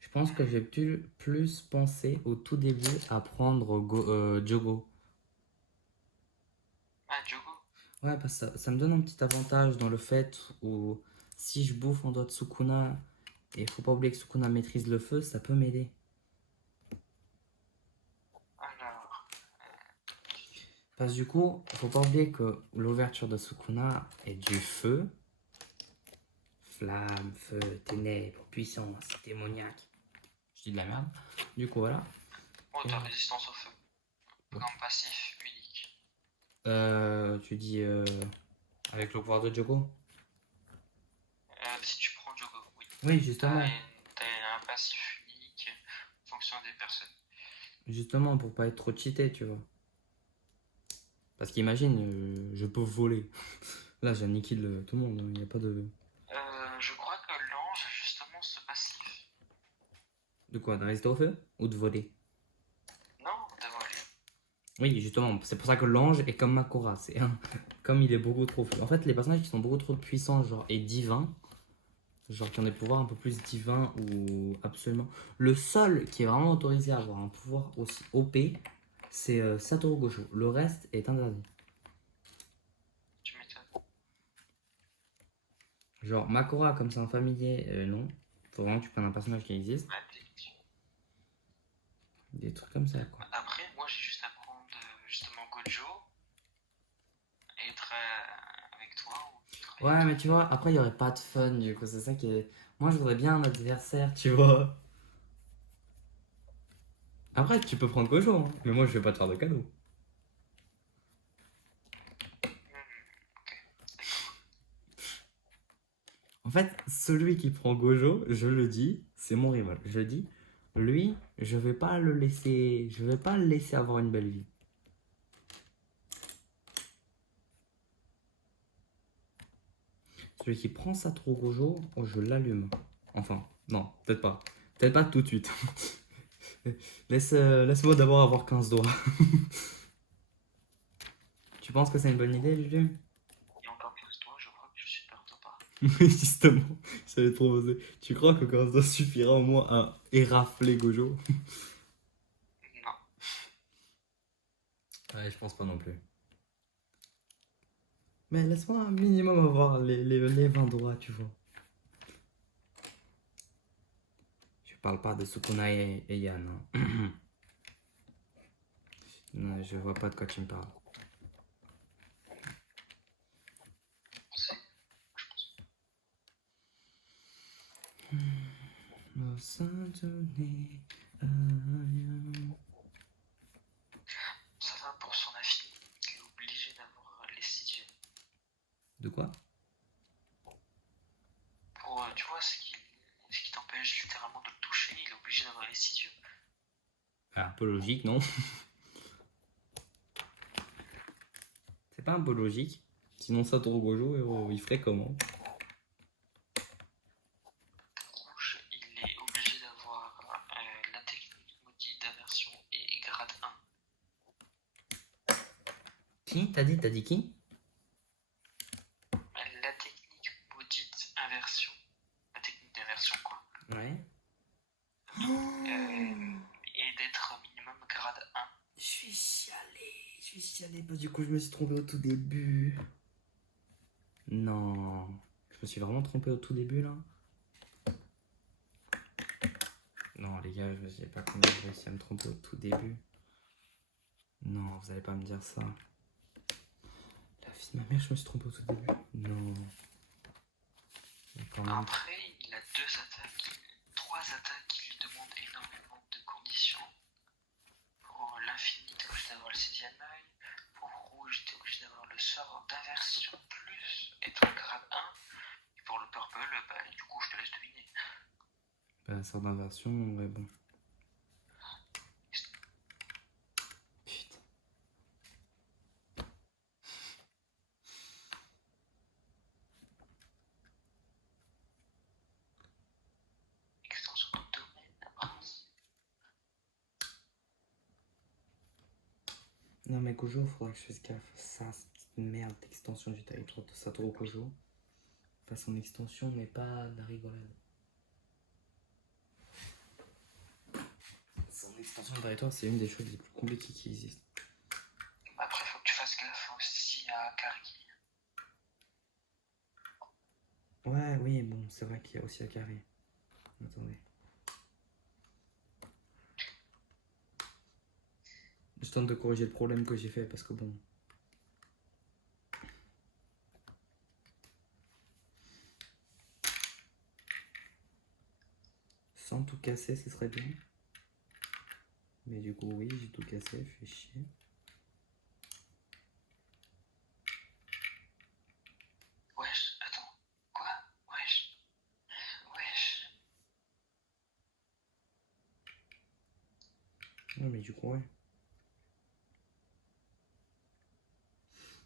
je pense que j'ai plus pensé au tout début à prendre Jogo. Ah, Diogo. Ouais, parce que ça me donne un petit avantage dans le fait où si je bouffe en doigt de Sukuna, et faut pas oublier que Sukuna maîtrise le feu, ça peut m'aider. Alors, Parce que du coup, faut pas oublier que l'ouverture de Sukuna est du feu. Flamme, feu, ténèbres, puissance, démoniaque. Je dis de la merde. Du coup, voilà. oh, t'as résistance au feu. Ouais. Comme passif unique. Tu dis avec le pouvoir de Jogo? Si tu prends Diogo, oui. Oui, justement. T'as un passif unique en fonction des personnes. Justement, pour pas être trop cheaté, tu vois. Parce qu'imagine, je peux voler. Là, j'ai niqué tout le monde. Il n'y a pas de. Je crois que l'ange a justement ce passif. De quoi? De résister au feu? Ou de voler? Non, de voler. Oui, justement. C'est pour ça que l'ange est comme Makora. Comme il est beaucoup trop. En fait, les personnages qui sont beaucoup trop puissants, genre, et divins, genre qui ont des pouvoirs un peu plus divins ou absolument. Le seul qui est vraiment autorisé à avoir un pouvoir aussi OP, c'est Satoru Gojo. Le reste est interdit. Tu m'étonnes. Genre Makora, comme c'est un familier, non. Faut vraiment que tu prennes un personnage qui existe. Ouais, peut-être. Des trucs comme ça, quoi. Après, moi, j'ai juste à prendre justement Gojo et être avec toi ou être avec Ouais, toi. mais tu vois, après, il y aurait pas de fun, du coup, c'est ça qui est. Moi, je voudrais bien un adversaire, tu vois. Après, tu peux prendre Gojo, hein, mais moi, je vais pas te faire de cadeau. En fait, celui qui prend Gojo, je le dis, c'est mon rival. Je dis, lui, je vais pas le laisser avoir une belle vie. Celui qui prend Satoru Gojo, oh, je l'allume. Enfin, non, peut-être pas. Peut-être pas tout de suite. Laisse-moi d'abord avoir 15 doigts. Tu penses que c'est une bonne idée, Lulu? Et encore plus toi, je crois que je supporte pas. Justement, j'allais te proposer. Tu crois que 15 doigts suffira au moins à érafler Gojo? Non. Ouais, je pense pas non plus. Mais laisse-moi un minimum avoir les 20 doigts, tu vois. Je parle pas de Sukuna et Yann, hein. Non, je vois pas de quoi tu me parles. C'est- Je pense. Au sein de rien. Ça va pour son affinité. Il est obligé d'avoir les 6 yeux. De quoi? Pour, tu vois, ce qui t'empêche littéralement de le toucher, il est obligé d'avoir les 6 yeux. Ah, un peu logique, non? C'est pas un peu logique? Sinon, Satoru Gojo, il ferait comment? Rouge, il est obligé d'avoir la technique maudite d'aversion et grade 1. Qui? T'as dit qui? La technique maudite inversion. La technique d'inversion, quoi. Ouais. Et d'être minimum grade 1. Je vais chialer parce que du coup je me suis trompé au tout début. Non, je me suis vraiment trompé au tout début là. Non les gars, je sais pas comment j'ai réussi à me tromper au tout début. Non, vous allez pas me dire ça. La fille de ma mère, je me suis trompé au tout début. Non. Mais quand même. Après, il a 3 attaques qui lui demandent énormément de conditions. Pour l'infini, t'es obligé d'avoir le 6ème œil. Pour rouge, t'es obligé d'avoir le sort d'inversion plus être grade 1. Et pour le purple, du coup, je te laisse deviner. Bah, sort d'inversion, ouais, bon. Putain. Non, mais Gojo, faudra que je fasse gaffe. Ça, c'est une merde d'extension du territoire de Satoru Gojo. Enfin, son extension, mais pas de la rigolade. Son extension de territoire, c'est une des choses les plus compliquées qui existent. Après, faut que tu fasses gaffe aussi à Kari. Ouais, oui, bon, c'est vrai qu'il y a aussi Akari. Attendez. Je tente de corriger le problème que j'ai fait parce que bon. Sans tout casser, ce serait bien. Mais du coup, oui, j'ai tout cassé, fait chier. Wesh, attends. Quoi? Wesh. Wesh. Non, mais du coup, ouais.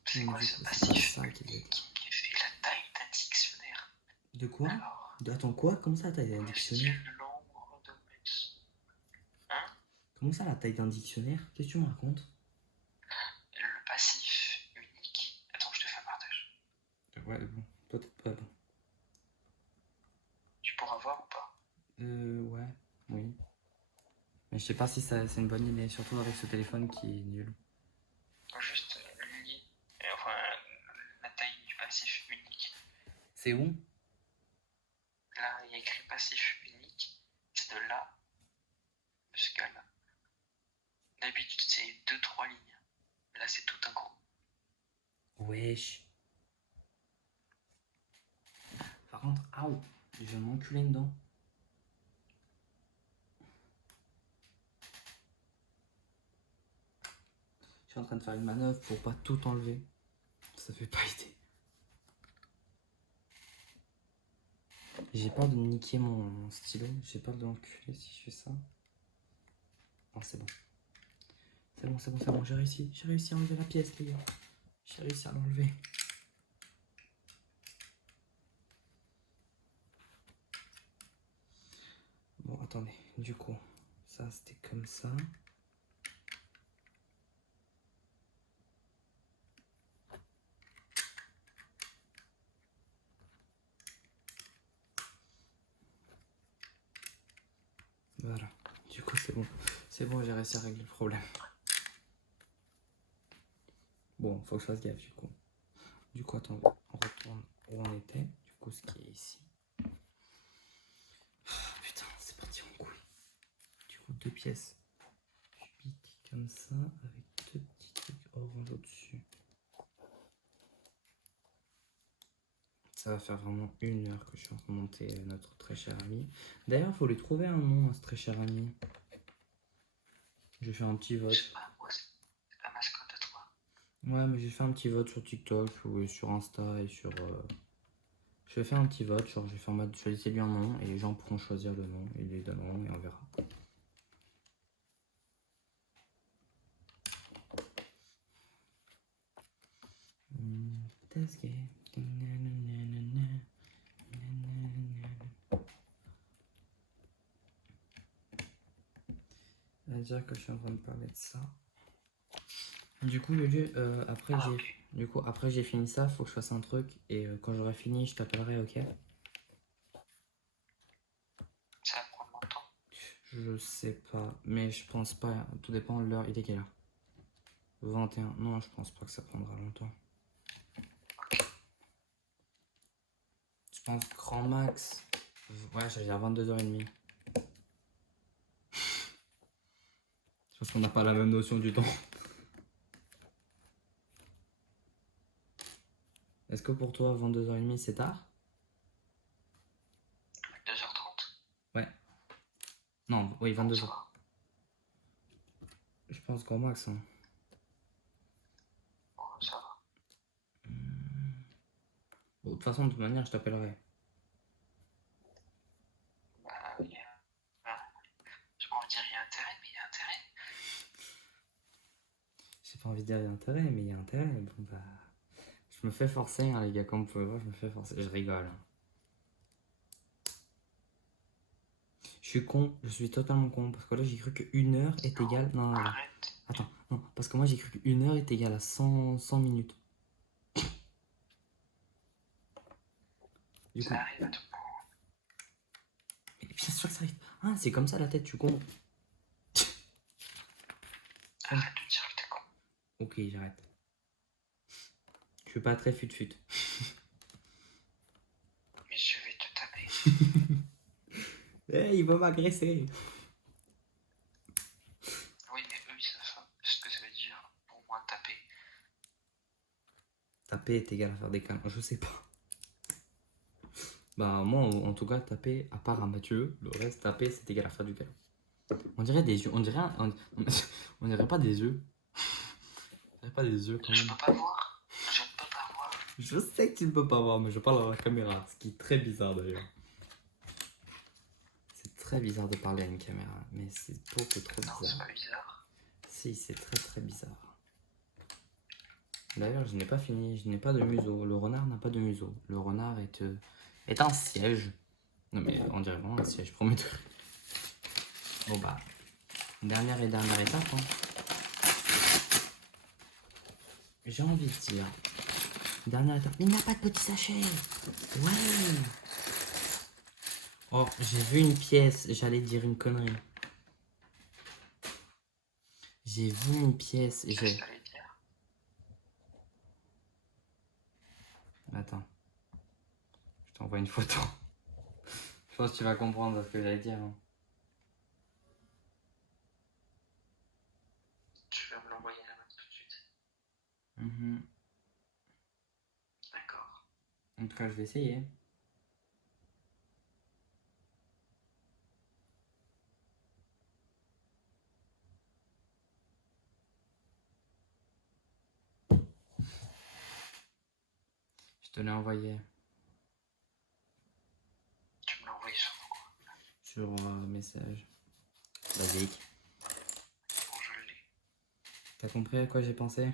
C'est Non, mais quoi du ce coup, c'est pas passif ça qui doit unique être. qui fait la taille d'un dictionnaire? De quoi? Alors, Attends, quoi? Comment ça, la taille d'un dictionnaire? question nombre de plus. Hein? Comment ça, la taille d'un dictionnaire? Qu'est-ce que tu me racontes? Le passif unique. Attends, je te fais un partage. Ouais, bon, peut-être pas bon. Tu pourras voir ou pas? Ouais, oui. Mais je sais pas si ça, c'est une bonne idée, surtout avec ce téléphone qui est nul. Juste lis. Enfin, la taille du passif unique. C'est où? Là, il y a écrit passif unique. C'est de là jusqu'à là. D'habitude, c'est 2-3 lignes. Là, c'est tout un gros. Wesh. Par contre, aouh, je vais m'enculer dedans. Je suis en train de faire une manœuvre pour pas tout enlever. Ça fait pas idée. J'ai peur de niquer mon stylo. J'ai peur de l'enculer si je fais ça. Non, c'est bon. C'est bon, c'est bon, c'est bon. J'ai réussi. J'ai réussi à enlever la pièce, les gars. J'ai réussi à l'enlever. Bon, attendez. Du coup, ça c'était comme ça. Voilà. Du coup, c'est bon. C'est bon, j'ai réussi à régler le problème. Bon, faut que je fasse gaffe du coup. Du coup, attendez. On retourne où on était. Du coup, ce qui est ici. Oh, putain, c'est parti en couille. Du coup, 2 pièces. Je pique comme ça avec 2 petits trucs orange au-dessus. Ça va faire vraiment 1 heure que je suis en train de monter notre très cher ami. D'ailleurs, il faut lui trouver un nom à ce très cher ami. Je vais faire un petit Je vote. sais pas, moi, c'est la mascotte à toi. Ouais, mais j'ai fait un petit vote sur TikTok ou sur Insta et sur. Je vais faire un petit vote, genre je vais faire en mode choisissez-lui un nom et les gens pourront choisir le nom et lui donneront et on verra. On va dire que je suis en train de parler de ça. Du coup, Lulu, après j'ai fini ça, faut que je fasse un truc et quand j'aurai fini, je t'appellerai, ok? Ça va prendre longtemps. Je sais pas, mais je pense pas. Tout dépend de l'heure. Il est quelle heure? 21. Non, je pense pas que ça prendra longtemps. Je pense grand max. Ouais, j'allais dire 22h30. Je pense qu'on n'a pas la même notion du temps. Est-ce que pour toi, 22h30, c'est tard? 2h30. Ouais. Non, oui, 22h. Bonsoir. Je pense grand max. Hein. Bon, ça va. Bon, de toute façon, de toute manière, je t'appellerai. Bah oui. J'ai pas envie de dire il y a intérêt, mais il y a intérêt. J'ai pas envie de dire il y a intérêt, mais il y a intérêt. Bon, bah. Je me fais forcer, hein, les gars, comme vous pouvez voir, je me fais forcer. Je rigole. Je suis con, je suis totalement con. Parce que là, j'ai cru que 1 heure est égale. Non, non, non. Arrête. Attends, non. Parce que moi, j'ai cru que 1 heure est égale à 100 minutes. Du coup, Ça arrive à tout. mais bien sûr que ça arrive. Ah, c'est comme ça la tête, tu con. Arrête de dire que t'es con. Ok, j'arrête. Je suis pas très fut-fut. Mais je vais te taper. Eh, il va m'agresser. Oui, mais eux, ils savent pas ce que ça veut dire pour moi taper. Taper est égal à faire des câlins. Je sais pas. Bah, moi, en tout cas, taper, à part à Mathieu, le reste, taper, c'est égal à faire du câlin. On dirait des yeux. On dirait, on dirait pas des yeux. On dirait pas des yeux quand Je même. peux pas voir. Je ne peux pas voir. Je sais que tu ne peux pas voir, mais je parle à la caméra. Ce qui est très bizarre d'ailleurs. C'est très bizarre de parler à une caméra, mais c'est beaucoup trop Non, c'est bizarre. pas bizarre. Si, c'est très très bizarre. D'ailleurs, je n'ai pas fini, je n'ai pas de museau. Le renard n'a pas de museau. Le renard est un siège. Non mais on dirait vraiment un siège, premier degré. Bon bah, dernière étape. Hein. J'ai envie de dire. Dernière étape. Mais il n'y a pas de petit sachet. Ouais. Oh, j'ai vu une pièce. J'allais dire une connerie. J'ai vu une pièce. Qu'est-ce que t'allais dire? Attends. Je t'envoie une photo. Je pense que tu vas comprendre ce que j'allais dire. Hein. Tu vas me l'envoyer là tout de suite. Mhm. D'accord. En tout cas, je vais essayer. Je te l'ai envoyé Tu me l'as envoyé sur quoi? sur message. Basique. Bon, je l'ai. T'as compris à quoi j'ai pensé?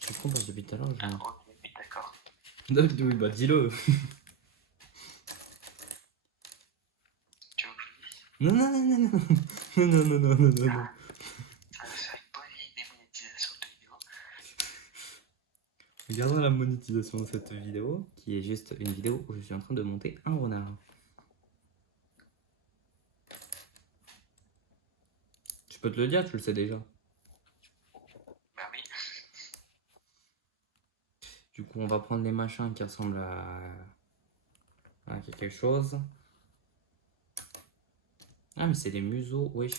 Je suis con parce que depuis tout à l'heure, je... Ok, oui, d'accord. Oui, bah dis-le. Tu veux que je le dise? Non, non, non, non, non. Non, non, non, non, non, non, non. Ça va faire une bonne vieille démonétisation de vidéo. Regardons la monétisation de cette vidéo, qui est juste une vidéo où je suis en train de monter un renard. Je peux te le dire, tu le sais déjà. Bah oui. Du coup, on va prendre les machins qui ressemblent à quelque chose. Ah, mais c'est des museaux, wesh.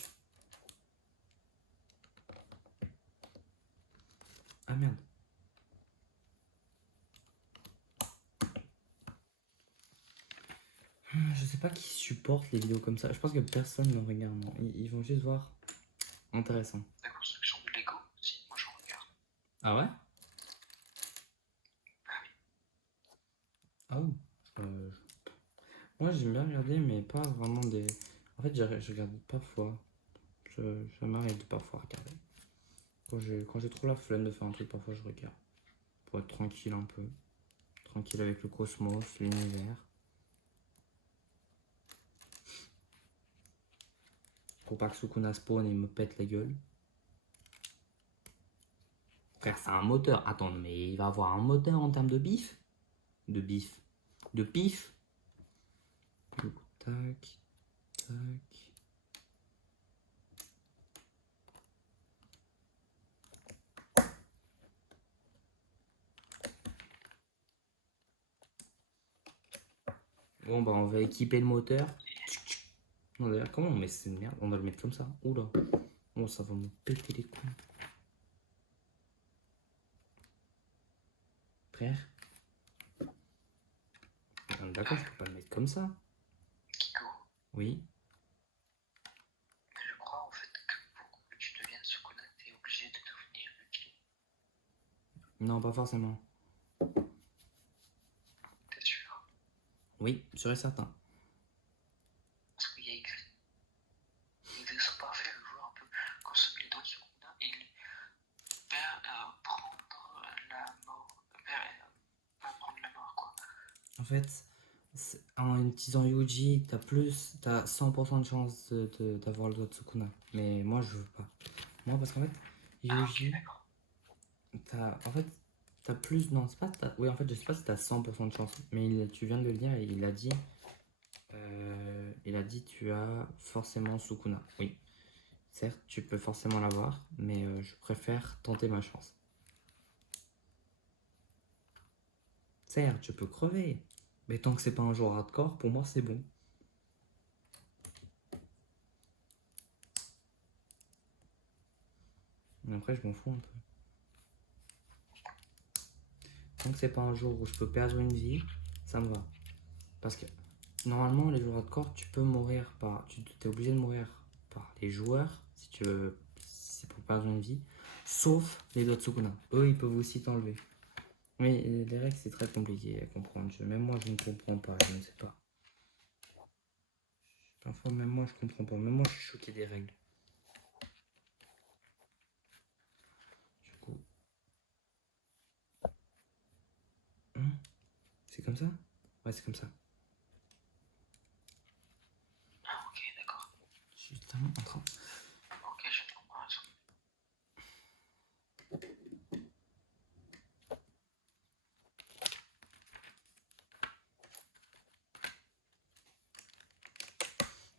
Ah merde. Je sais pas qui supporte les vidéos comme ça. Je pense que personne ne regarde. Non. Ils vont juste voir. Intéressant. La construction de Lego. Si, moi je regarde. Ah ouais? Ah oui. Ah oui. Euh, Moi j'aime bien regarder, mais pas vraiment des. En fait, je regarde parfois. Ça m'arrive de parfois regarder. Quand j'ai trop la flemme de faire un truc, parfois je regarde. Pour être tranquille un peu. Tranquille avec le cosmos, l'univers. Pour pas que Sukuna spawn et me pète la gueule. Frère, c'est un moteur. Attends, mais il va avoir un moteur en termes de bif? De bif. De pif? Du coup, tac, tac. Bon, bah, on va équiper le moteur. Non, d'ailleurs, comment on met cette merde? On va le mettre comme ça. Oula. Oh, ça va me péter les couilles. Frère. On est d'accord, je peux pas le mettre comme ça. Kiko, Oui. je crois en fait que pour que tu deviennes Sukuna, t'es obligé de devenir utile. Non, pas forcément. T'es sûr? Oui, sûr et certain. Parce qu'il y a écrit. L'exercice parfait, le joueur peut consommer les doigts de Sukuna et prendre la mort. Pas prendre la mort, quoi. En fait, En utilisant Yuji, t'as 100% de chance d'avoir le doigt de Sukuna. Mais moi, je veux pas. Moi, parce qu'en fait, Ah, ok, Yuji, d'accord. t'as plus. Non, c'est pas. Oui, en fait, je sais pas si t'as 100% de chance. Mais tu viens de le dire et il a dit. Tu as forcément Sukuna. Oui. Certes, tu peux forcément l'avoir, mais je préfère tenter ma chance. Certes, je peux crever. Mais tant que c'est pas un joueur hardcore, pour moi, c'est bon. Mais après, je m'en fous un peu. Tant que c'est pas un jour où je peux perdre une vie, ça me va. Parce que normalement, les joueurs hardcore, tu peux mourir par. Tu es obligé de mourir par les joueurs si tu veux. Si c'est pour perdre une vie. Sauf les doigts de Sukuna. Eux, ils peuvent aussi t'enlever. Oui, les règles, c'est très compliqué à comprendre. Même moi, je ne comprends pas. Je ne sais pas. Parfois, même moi, je comprends pas. Même moi, je suis choqué des règles. Du coup. Hein, c'est comme ça? Ouais, c'est comme ça. Ah, ok, d'accord. Je suis totalement en train. Ok, je comprends.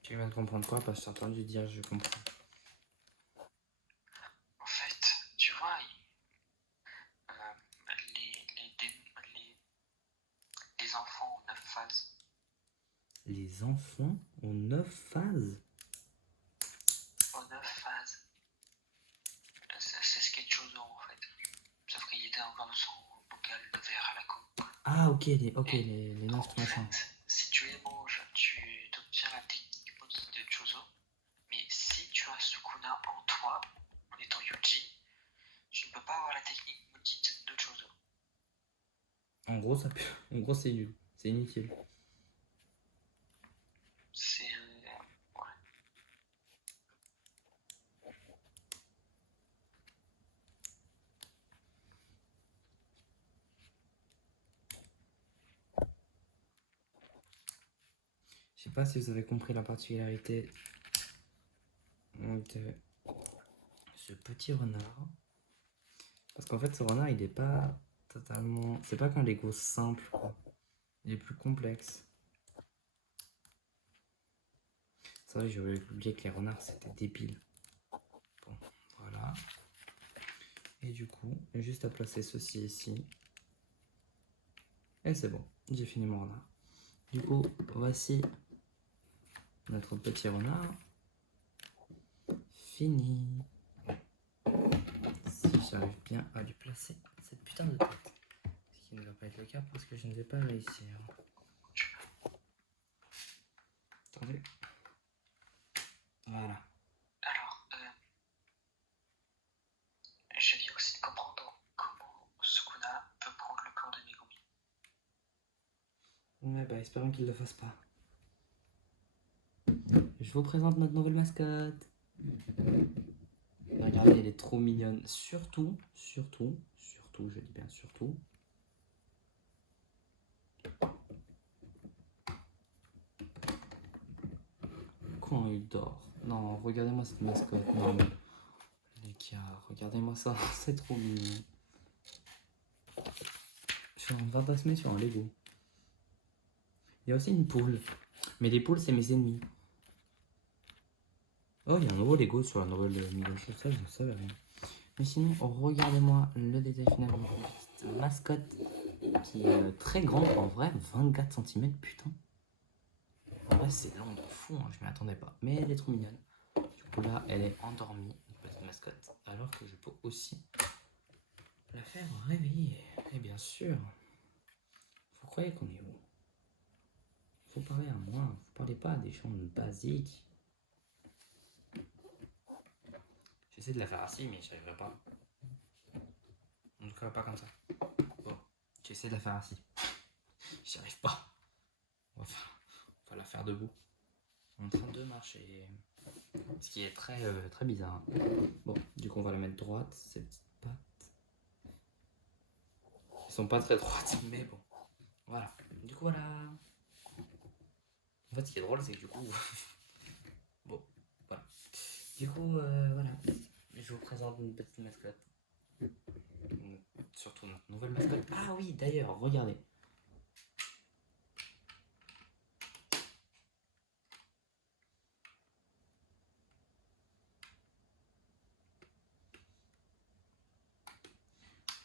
Tu viens de comprendre quoi? Parce que j'ai entendu dire je comprends. En fait, tu vois, les enfants ont 9 phases. Les enfants ont 9 phases. Aux 9 phases. C'est ce qu'est Chozo en fait. Sauf qu'il était encore dans son bocal de verre à la coke. Ah, ok, les En 9 machins. fait, si tu les manges, tu obtiens la technique maudite de Chozo. Mais si tu as Sukuna en toi, en étant Yuji, tu ne peux pas avoir la technique maudite de Chozo. En gros, en gros, c'est nul. C'est inutile. C'est. Ouais. Je sais pas si vous avez compris la particularité de ce petit renard. Parce qu'en fait, ce renard, il est pas totalement. C'est pas qu'un Lego simple, quoi. Il est plus complexe. C'est vrai, j'avais oublié que les renards, c'était débile. Bon, voilà. Et du coup, juste à placer ceci ici. Et c'est bon, j'ai fini mon renard. Du coup, voici notre petit renard. Fini. Si j'arrive bien à lui placer cette putain de tête. Ce qui ne va pas être le cas parce que je ne vais pas réussir. Attendez. Voilà. Alors, je viens aussi de comprendre comment Sukuna peut prendre le corps de Megumi. Ouais, bah espérons qu'il ne le fasse pas. Je vous présente notre nouvelle mascotte. Regardez, elle est trop mignonne. Surtout, je dis bien surtout. Quand il dort. Non, regardez-moi cette mascotte. Non, mais les gars, regardez-moi ça. C'est trop mignon. Je suis en fantasmer sur un Lego. Il y a aussi une poule. Mais les poules, c'est mes ennemis. Oh, il y a un nouveau Lego sur la nouvelle Million ça, je ne savais rien. Mais sinon, regardez-moi le détail final de cette mascotte qui est très grande en vrai, 24 cm, putain. En vrai, c'est long de fou, hein, je m'y attendais pas. Mais elle est trop mignonne. Du coup, là, elle est endormie, une petite mascotte. Alors que je peux aussi la faire réveiller. Et bien sûr, vous croyez qu'on est où? Faut parler à moi, vous parlez pas à des gens basiques. J'essaie de la faire assis, mais j'y arriverai pas. En tout cas, pas comme ça. Bon, j'essaie de la faire assis. J'y arrive pas. On va la faire debout. En train de marcher. Ce qui est très, très bizarre. Bon, du coup, on va la mettre droite, ces petites pattes. Elles sont pas très droites, mais bon. Voilà. Du coup, voilà. En fait, ce qui est drôle, c'est que du coup. Bon, voilà. Du coup, voilà. Je vous présente une petite mascotte. Surtout notre nouvelle mascotte. Ah oui, d'ailleurs, regardez.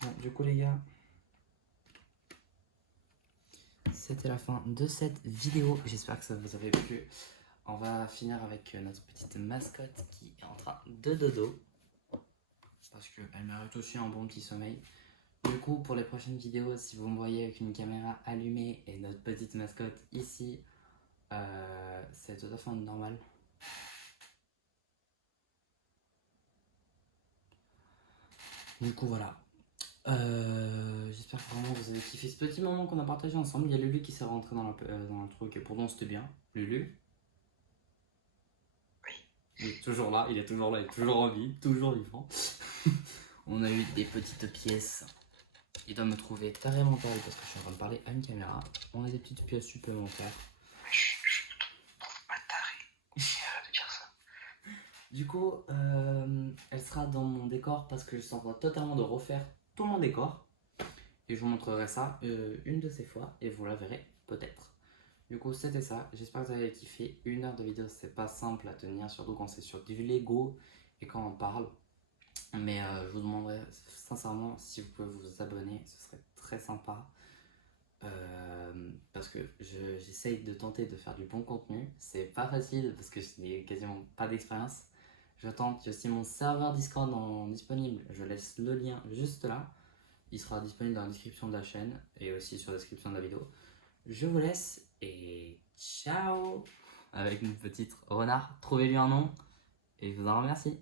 Bon, du coup, les gars, c'était la fin de cette vidéo. J'espère que ça vous avait plu. On va finir avec notre petite mascotte qui est en train de dodo. Parce qu'elle mérite aussi un bon petit sommeil. Du coup, pour les prochaines vidéos, si vous me voyez avec une caméra allumée et notre petite mascotte ici, c'est tout à fait normal. Du coup, voilà. J'espère que vraiment vous avez kiffé ce petit moment qu'on a partagé ensemble. Il y a Lulu qui s'est rentré dans le truc et pourtant c'était bien. Lulu? Oui. Il est toujours là, il est toujours là, il est toujours en vie, toujours vivant. On a eu des petites pièces. Il doit me trouver très mental parce que je suis en train de parler à une caméra. On a des petites pièces supplémentaires. Mais je ne trouve pas taré. Arrête de dire ça. Du coup, elle sera dans mon décor parce que je suis en train totalement de refaire tout mon décor. Et je vous montrerai ça une de ces fois et vous la verrez peut-être. Du coup, c'était ça. J'espère que vous avez kiffé. 1 heure de vidéo, c'est pas simple à tenir, surtout quand c'est sur du Lego et quand on parle. Mais je vous demanderai sincèrement si vous pouvez vous abonner, ce serait très sympa. Parce que j'essaye de tenter de faire du bon contenu. C'est pas facile parce que je n'ai quasiment pas d'expérience. Je tente. Il y a aussi mon serveur Discord disponible. Je laisse le lien juste là. Il sera disponible dans la description de la chaîne et aussi sur la description de la vidéo. Je vous laisse et ciao avec une petite renard. Trouvez-lui un nom et je vous en remercie.